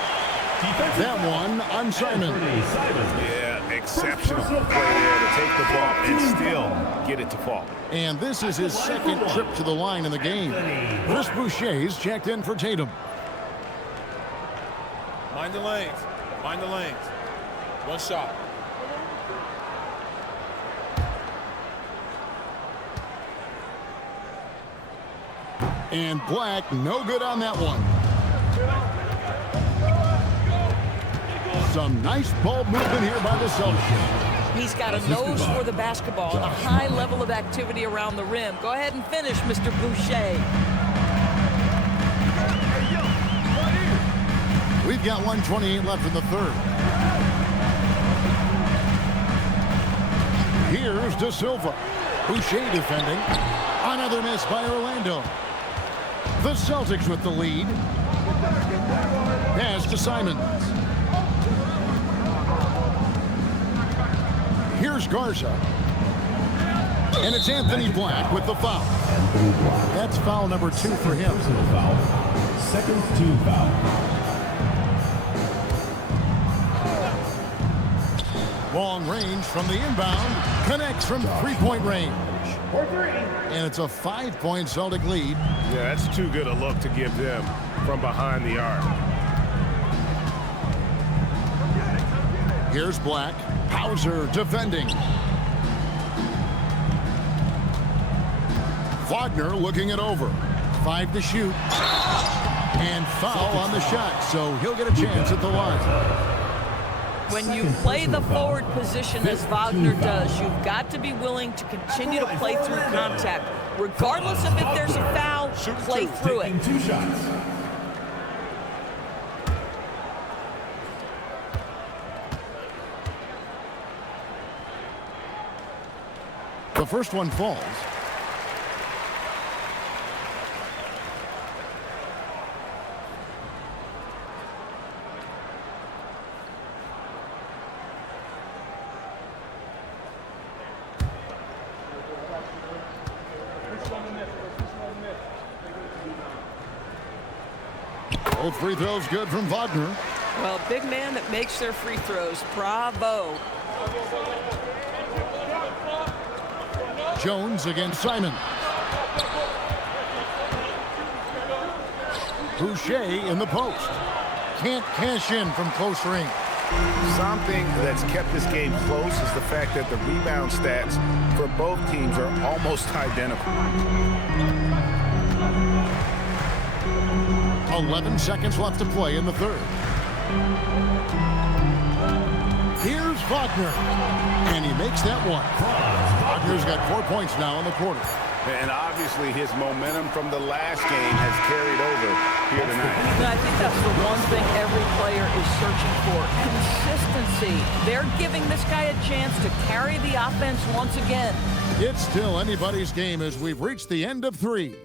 That one on Simon. Yeah, exceptional play there to take the ball and still get it to fall. And this is his second trip to the line in the game. Chris Boucher's checked in for Tatum. Mind the lanes. Mind the lanes. One shot. And Black, no good on that one. Some nice ball movement here by the Celtics. He's got a nose for the basketball and a high level of activity around the rim. Go ahead and finish, Mr. Boucher. We've got 1:28 left in the third. Here's De Silva. Boucher defending. Another miss by Orlando. The Celtics with the lead. Pass to Simons. Here's Garza. And it's Anthony Black with the foul. That's foul number 2 for him. Second team foul. Long range from the inbound. Connects from three-point range. And it's a 5-point Celtic lead. Yeah, that's too good a look to give them from behind the arc. Here's Black. Hauser defending. Wagner looking it over. 5 to shoot. And foul on the shot, so he'll get a chance at the line. When you play the forward position as Wagner does, you've got to be willing to continue to play through contact. Regardless of if there's a foul, play through it. 2 shots. The first one falls. Both free throws good from Wagner. Well, big man that makes their free throws. Bravo. Jones against Simon. Boucher in the post. Can't cash in from close range. Something that's kept this game close is the fact that the rebound stats for both teams are almost identical. 11 seconds left to play in the third. Here's Wagner. And he makes that one. Wagner's got 4 points now in the quarter. And obviously his momentum from the last game has carried over here tonight. And I think that's the one thing every player is searching for. Consistency. They're giving this guy a chance to carry the offense once again. It's still anybody's game as we've reached the end of 3.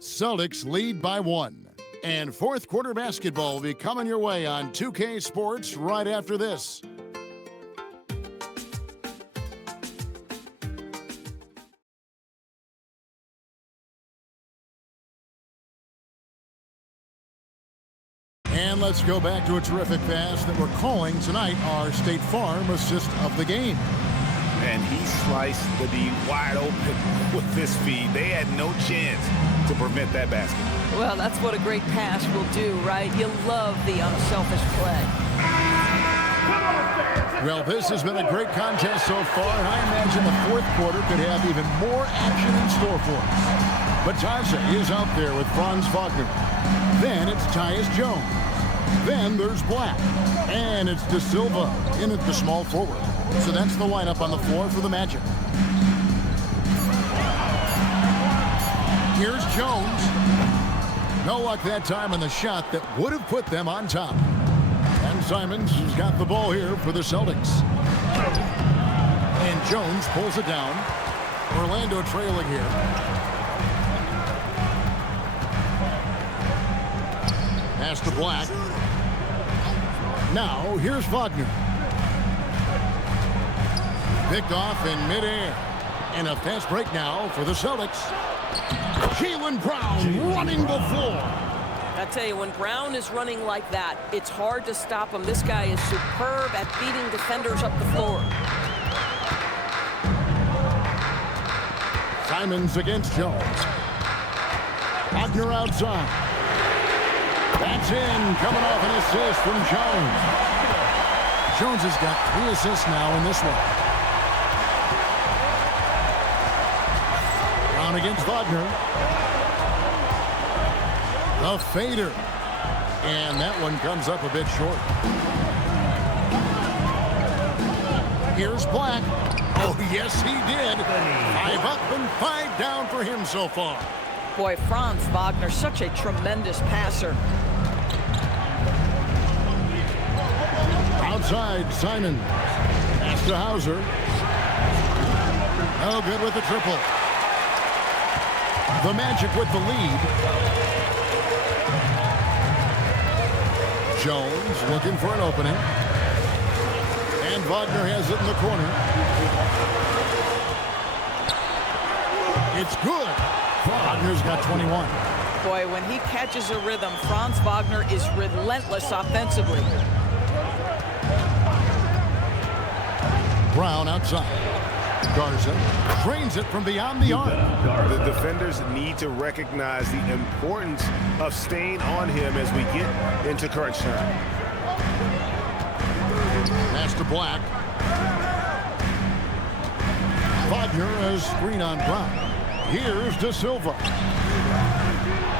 Celtics lead by 1. And fourth quarter basketball will be coming your way on 2K Sports right after this. And let's go back to a terrific pass that we're calling tonight our State Farm assist of the game. And he sliced the D wide open with this feed. They had no chance to prevent that basket. Well, that's what a great pass will do, right? You love the unselfish play. Well, this has been a great contest so far, and I imagine the fourth quarter could have even more action in store for us. Batasa is out there with Franz Wagner. Then it's Tyus Jones. Then there's Black. And it's De Silva in at the small forward. So that's the lineup on the floor for the Magic. Here's Jones. No luck that time on the shot that would have put them on top. And Simons has got the ball here for the Celtics. And Jones pulls it down. Orlando trailing here. Pass to Black. Now here's Wagner. Picked off in midair. And a fast break now for the Celtics. Jaylen Brown running the floor. I tell you, when Brown is running like that, it's hard to stop him. This guy is superb at beating defenders up the floor. Simons against Jones. Wagner outside. That's in, coming off an assist from Jones. Jones has got 3 assists now in this one. Brown against Wagner. The fader. And that one comes up a bit short. Here's Black. Oh, yes, he did. 5 up and 5 down for him so far. Boy, Franz Wagner, such a tremendous passer. Outside, Simon. Pass to Hauser. Oh, good with the triple. The Magic with the lead. Jones looking for an opening. And Wagner has it in the corner. It's good. Wagner's got 21. Boy, when he catches a rhythm, Franz Wagner is relentless offensively. Brown outside. Garza drains it from beyond the arc. The defenders need to recognize the importance of staying on him as we get into crunch time. Pass to Black. Wagner a screen on Brown. Here's De Silva.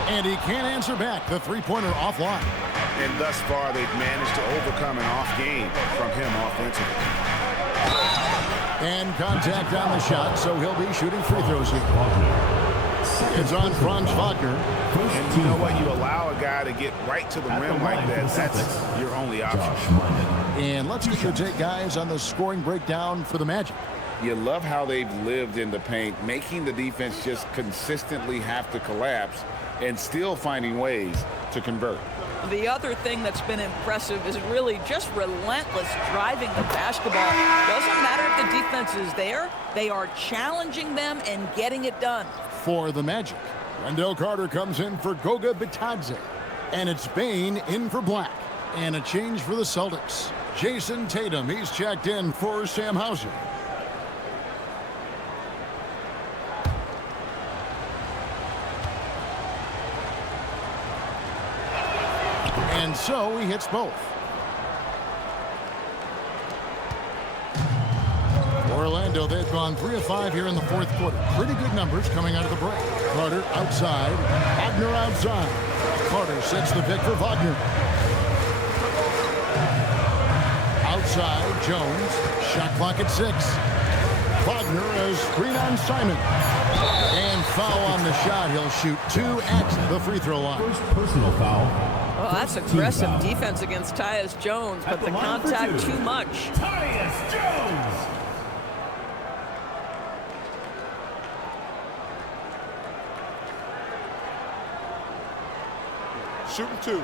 And he can't answer back. The three-pointer offline. And thus far, they've managed to overcome an off game from him offensively. And contact on the shot, so he'll be shooting free throws here. It's on Franz Wagner. And you know what? You allow a guy to get right to the rim like that. That's your only option. And let's get your take, guys, on the scoring breakdown for the Magic. You love how they've lived in the paint, making the defense just consistently have to collapse and still finding ways to convert. The other thing that's been impressive is really just relentless driving the basketball. Doesn't matter if the defense is there, they are challenging them and getting it done. For the Magic, Wendell Carter comes in for Goga Bitadze. And it's Bane in for Black. And a change for the Celtics. Jason Tatum, he's checked in for Sam Hauser. And so he hits both. Orlando, they've gone 3 of 5 here in the fourth quarter. Pretty good numbers coming out of the break. Carter outside. Wagner outside. Carter sets the pick for Wagner. Outside, Jones. Shot clock at 6. Wagner a screen on Simon. And foul on the shot. He'll shoot 2 at the free throw line. First personal foul. Well, that's aggressive defense against Tyus Jones, but the contact too much. Tyus Jones. Shooting 2.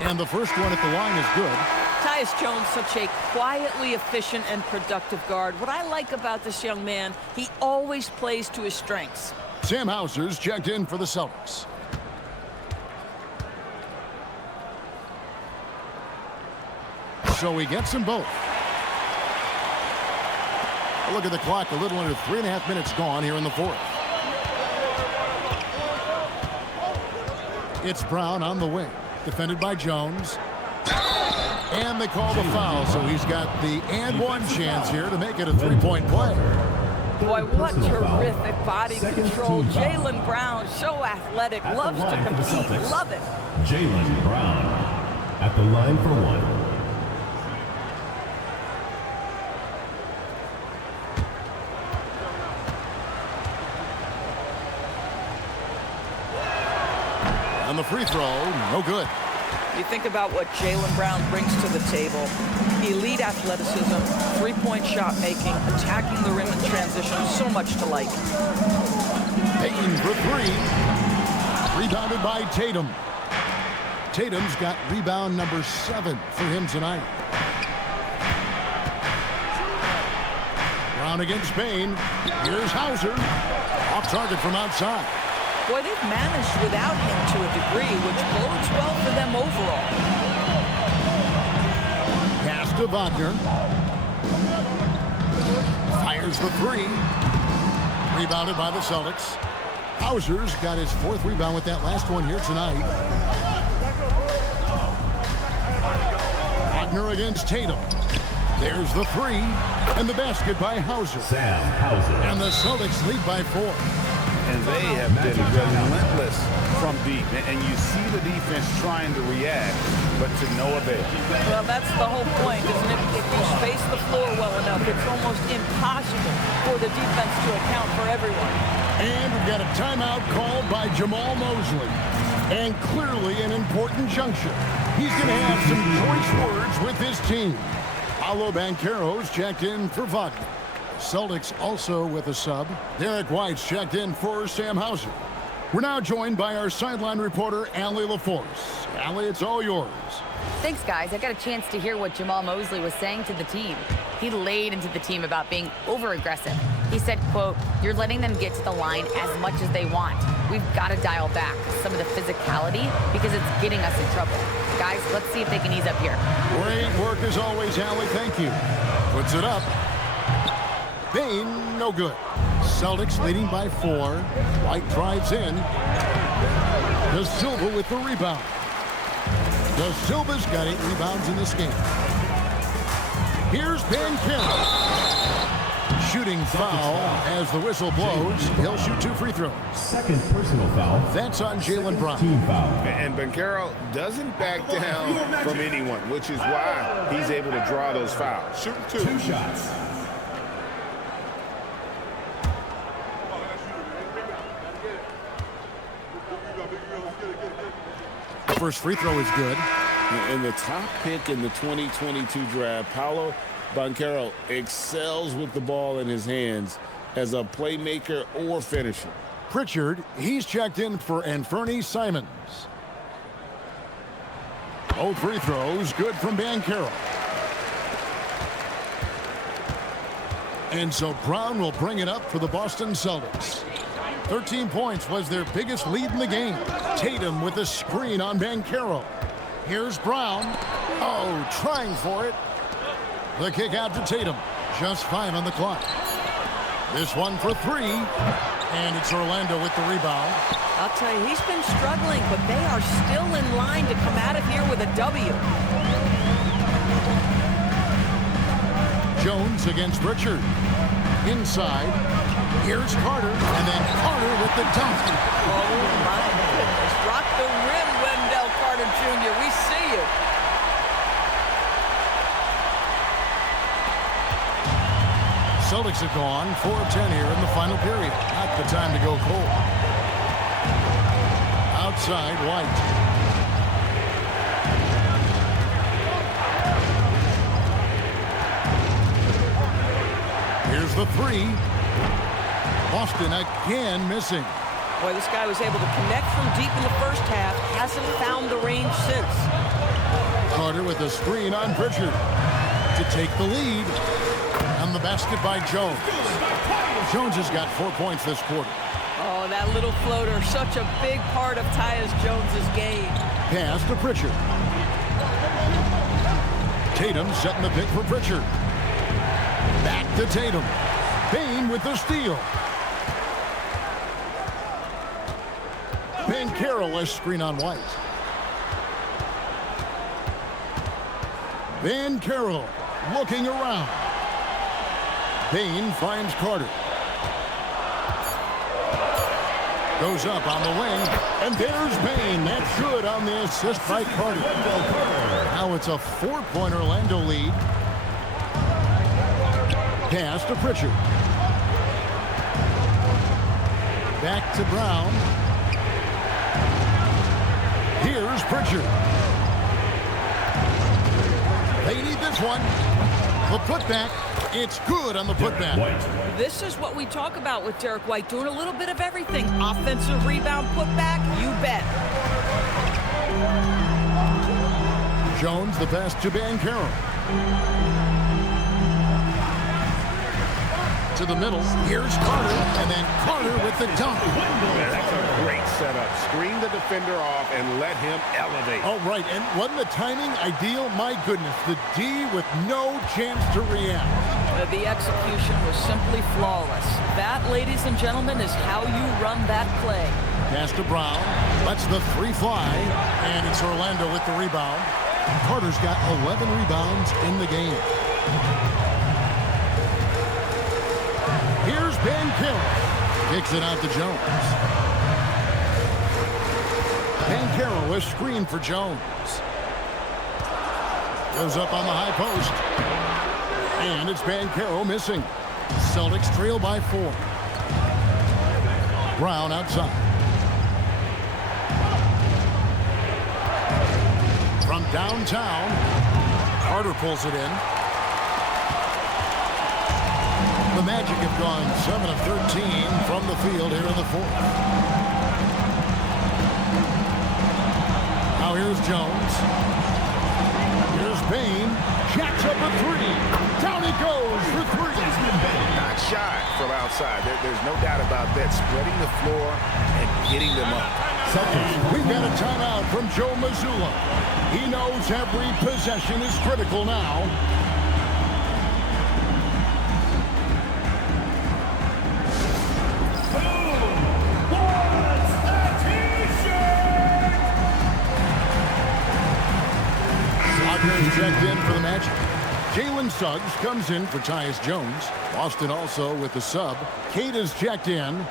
And the first one at the line is good. Tyus Jones, such a quietly efficient and productive guard. What I like about this young man, he always plays to his strengths. Sam Hauser's checked in for the Celtics. So he gets them both. A look at the clock, a little under 3.5 minutes gone here in the fourth. It's Brown on the wing, defended by Jones. And they call the foul, so he's got the and one chance here to make it a three-point play. Boy, what terrific body control. Jaylen Brown, so athletic, loves to compete, love it. Jaylen Brown at the line for one. On the free throw, no good. You think about what Jaylen Brown brings to the table. Elite athleticism, three-point shot making, attacking the rim in transition, so much to like. Payton for 3. Rebounded by Tatum. Tatum's got rebound number 7 for him tonight. Brown against Bain. Here's Hauser. Off target from outside. Boy, they've managed without him to a degree, which bodes well for them overall. Pass to Wagner. Fires the three. Rebounded by the Celtics. Hauser's got his 4th rebound with that last one here tonight. Wagner against Tatum. There's the three. And the basket by Hauser. Sam Hauser. And the Celtics lead by 4. And they have been relentless from deep. And you see the defense trying to react, but to no avail. Well, that's the whole point, isn't it? If you space the floor well enough, it's almost impossible for the defense to account for everyone. And we've got a timeout called by Jamal Mosley. And clearly an important juncture. He's going to have some choice words with his team. Paolo Banchero's checked in for Wagner. Celtics also with a sub. Derek White's checked in for Sam Hauser. We're now joined by our sideline reporter, Allie LaForce. Allie, it's all yours. Thanks, guys. I got a chance to hear what Jamal Mosley was saying to the team. He laid into the team about being over-aggressive. He said, quote, "You're letting them get to the line as much as they want. We've got to dial back some of the physicality because it's getting us in trouble. Guys, let's see if they can ease up here." Great work as always, Allie. Thank you. Puts it up. Bain, no good. Celtics leading by 4. White drives in. De Silva with the rebound. De Silva's got 8 rebounds in this game. Here's Banchero. Shooting foul as the whistle blows. He'll shoot 2 free throws. Second personal foul. That's on Jaylen Brown. Team foul. And Banchero doesn't back down from anyone, which is why he's able to draw those fouls. Shoot 2. 2 shots. First free throw is good. And the top pick in the 2022 draft, Paolo Banchero excels with the ball in his hands as a playmaker or finisher. Pritchard, he's checked in for Anfernee Simons. Both free throws good from Banchero. And so Brown will bring it up for the Boston Celtics. 13 points was their biggest lead in the game. Tatum with a screen on Banchero. Here's Brown. Oh, trying for it. The kick out to Tatum. Just 5 on the clock. This one for 3. And it's Orlando with the rebound. I'll tell you, he's been struggling, but they are still in line to come out of here with a W. Jones against Richard. Inside. Here's Carter. And then Carter with the dunk. Oh, my goodness. Rock the rim, Wendell Carter Jr. We see you. Celtics have gone 4 of 10 here in the final period. Not the time to go cold. Outside, White. Here's the 3. Boston again missing. Boy, this guy was able to connect from deep in the first half. Hasn't found the range since. Carter with a screen on Pritchard to take the lead. And the basket by Jones. Jones has got 4 points this quarter. Oh, that little floater, such a big part of Tyus Jones's game. Pass to Pritchard. Tatum setting the pick for Pritchard. Back to Tatum. Bain with the steal. Banchero, a screen on White. Banchero looking around. Bain finds Carter. Goes up on the wing. And there's Bain. That's good on the assist by Carter. Now it's a 4-point Orlando lead. Pass to Pritchard. Back to Brown. Here's Pritchard. They need this one. The putback. It's good on the putback. This is what we talk about with Derek White, doing a little bit of everything. Offensive rebound, putback, you bet. Jones, the pass to Banchero. to the middle. Here's Carter, and then Carter with the dunk. Yeah, that's a great setup. Screen the defender off and let him elevate. Oh, right, and wasn't the timing ideal? My goodness, the D with no chance to react. The execution was simply flawless. That, ladies and gentlemen, is how you run that play. Pass to Brown, lets the three fly, and it's Orlando with the rebound. Carter's got 11 rebounds in the game. Here's Banchero. Kicks it out to Jones. Banchero is screened for Jones. Goes up on the high post. And it's Banchero missing. Celtics trail by 4. Brown outside. From downtown, Carter pulls it in. The Magic have gone 7 of 13 from the field here in the 4th. Now here's Jones. Here's Payne. Jacks up a 3. Down he goes for 3. Not shy from outside. There's no doubt about that. Spreading the floor and getting them up. We've got a timeout from Joe Mazzulla. He knows every possession is critical now. Wagner's checked in for the Magic. Jalen Suggs comes in for Tyus Jones. Boston also with the sub. Kate is checked in.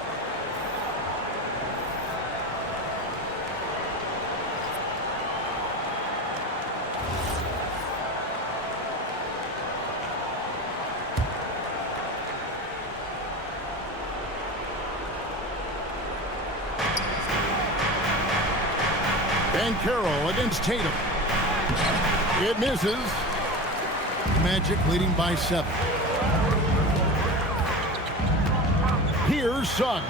Banchero against Tatum. It misses. Magic leading by 7. Here's Suggs.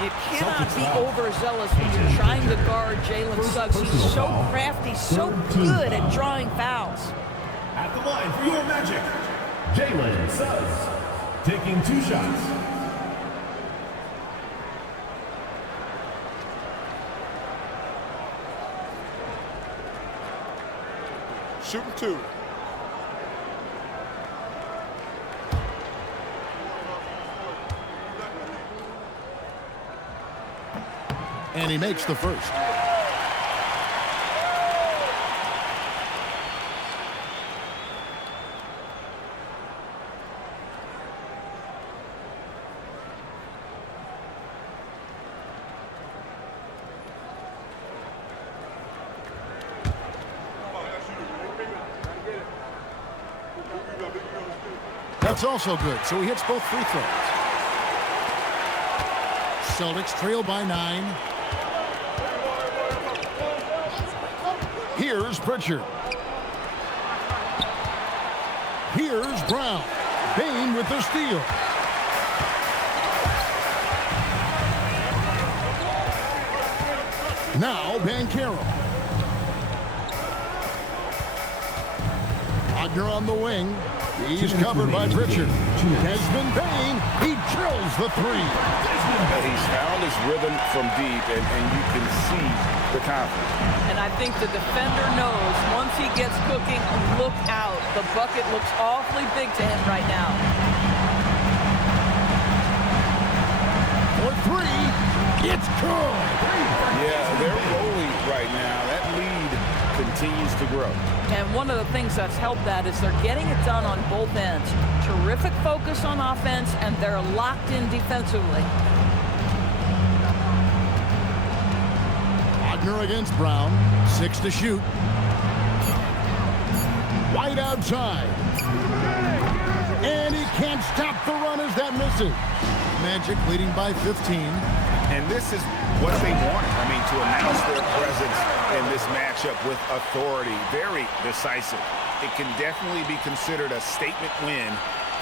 You cannot be overzealous when you're trying to guard Jalen Suggs. He's so crafty, so good at drawing fouls. At the line for your Magic, Jalen Suggs, taking 2 shots. Shooting 2. And he makes the first. That's also good, so he hits both free throws. Celtics trail by 9. Here's Pritchard. Here's Brown. Payne with the steal. Now Banchero. Wagner on the wing. He's covered by Pritchard. Desmond Payne, he drills the 3. He's found his rhythm from deep, and you can see the confidence. And I think the defender knows once he gets cooking, look out. The bucket looks awfully big to him right now. For 3, it's good. Yeah, they're rolling right now. That lead continues to grow. And one of the things that's helped that is they're getting it done on both ends. Terrific focus on offense, and they're locked in defensively. Wagner against Brown. 6 to shoot. White outside. And he can't stop the run as that misses. Magic leading by 15. And this is what they wanted. I mean, to announce their presence in this matchup with authority. Very decisive. It can definitely be considered a statement win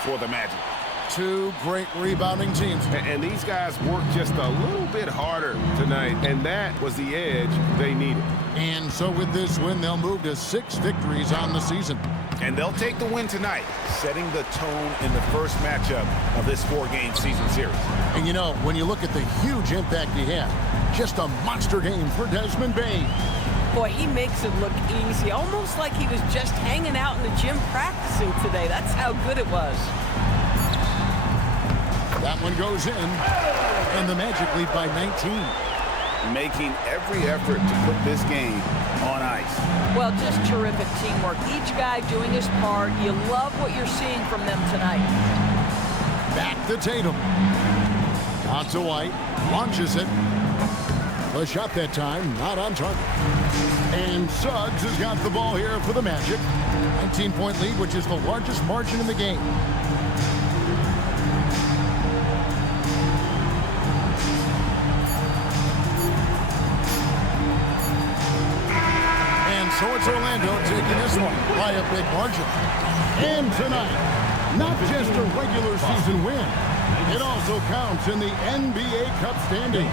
for the Magic. 2 great rebounding teams. And these guys worked just a little bit harder tonight, and that was the edge they needed. And so with this win, they'll move to 6 victories on the season. And they'll take the win tonight, setting the tone in the first matchup of this 4-game season series. And you know, when you look at the huge impact he had, just a monster game for Desmond Bain. Boy, he makes it look easy, almost like he was just hanging out in the gym practicing today. That's how good it was. That one goes in, and the Magic lead by 19. Making every effort to put this game on ice. Well, just terrific teamwork. Each guy doing his part. You love what you're seeing from them tonight. Back to Tatum. On to White. Launches it. The shot that time, not on target. And Suggs has got the ball here for the Magic. 19-point lead, which is the largest margin in the game. So it's Orlando taking this one by a big margin. And tonight, not just a regular season win, it also counts in the NBA Cup standing.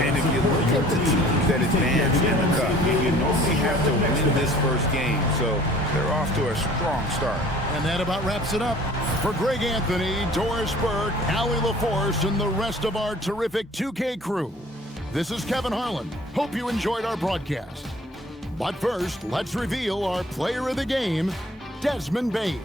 And if you look at the teams that advance in the Cup, you normally have to win this first game, so they're off to a strong start. And that about wraps it up. For Greg Anthony, Doris Burke, Allie LaForce, and the rest of our terrific 2K crew, this is Kevin Harlan. Hope you enjoyed our broadcast. But first, let's reveal our player of the game, Desmond Bain.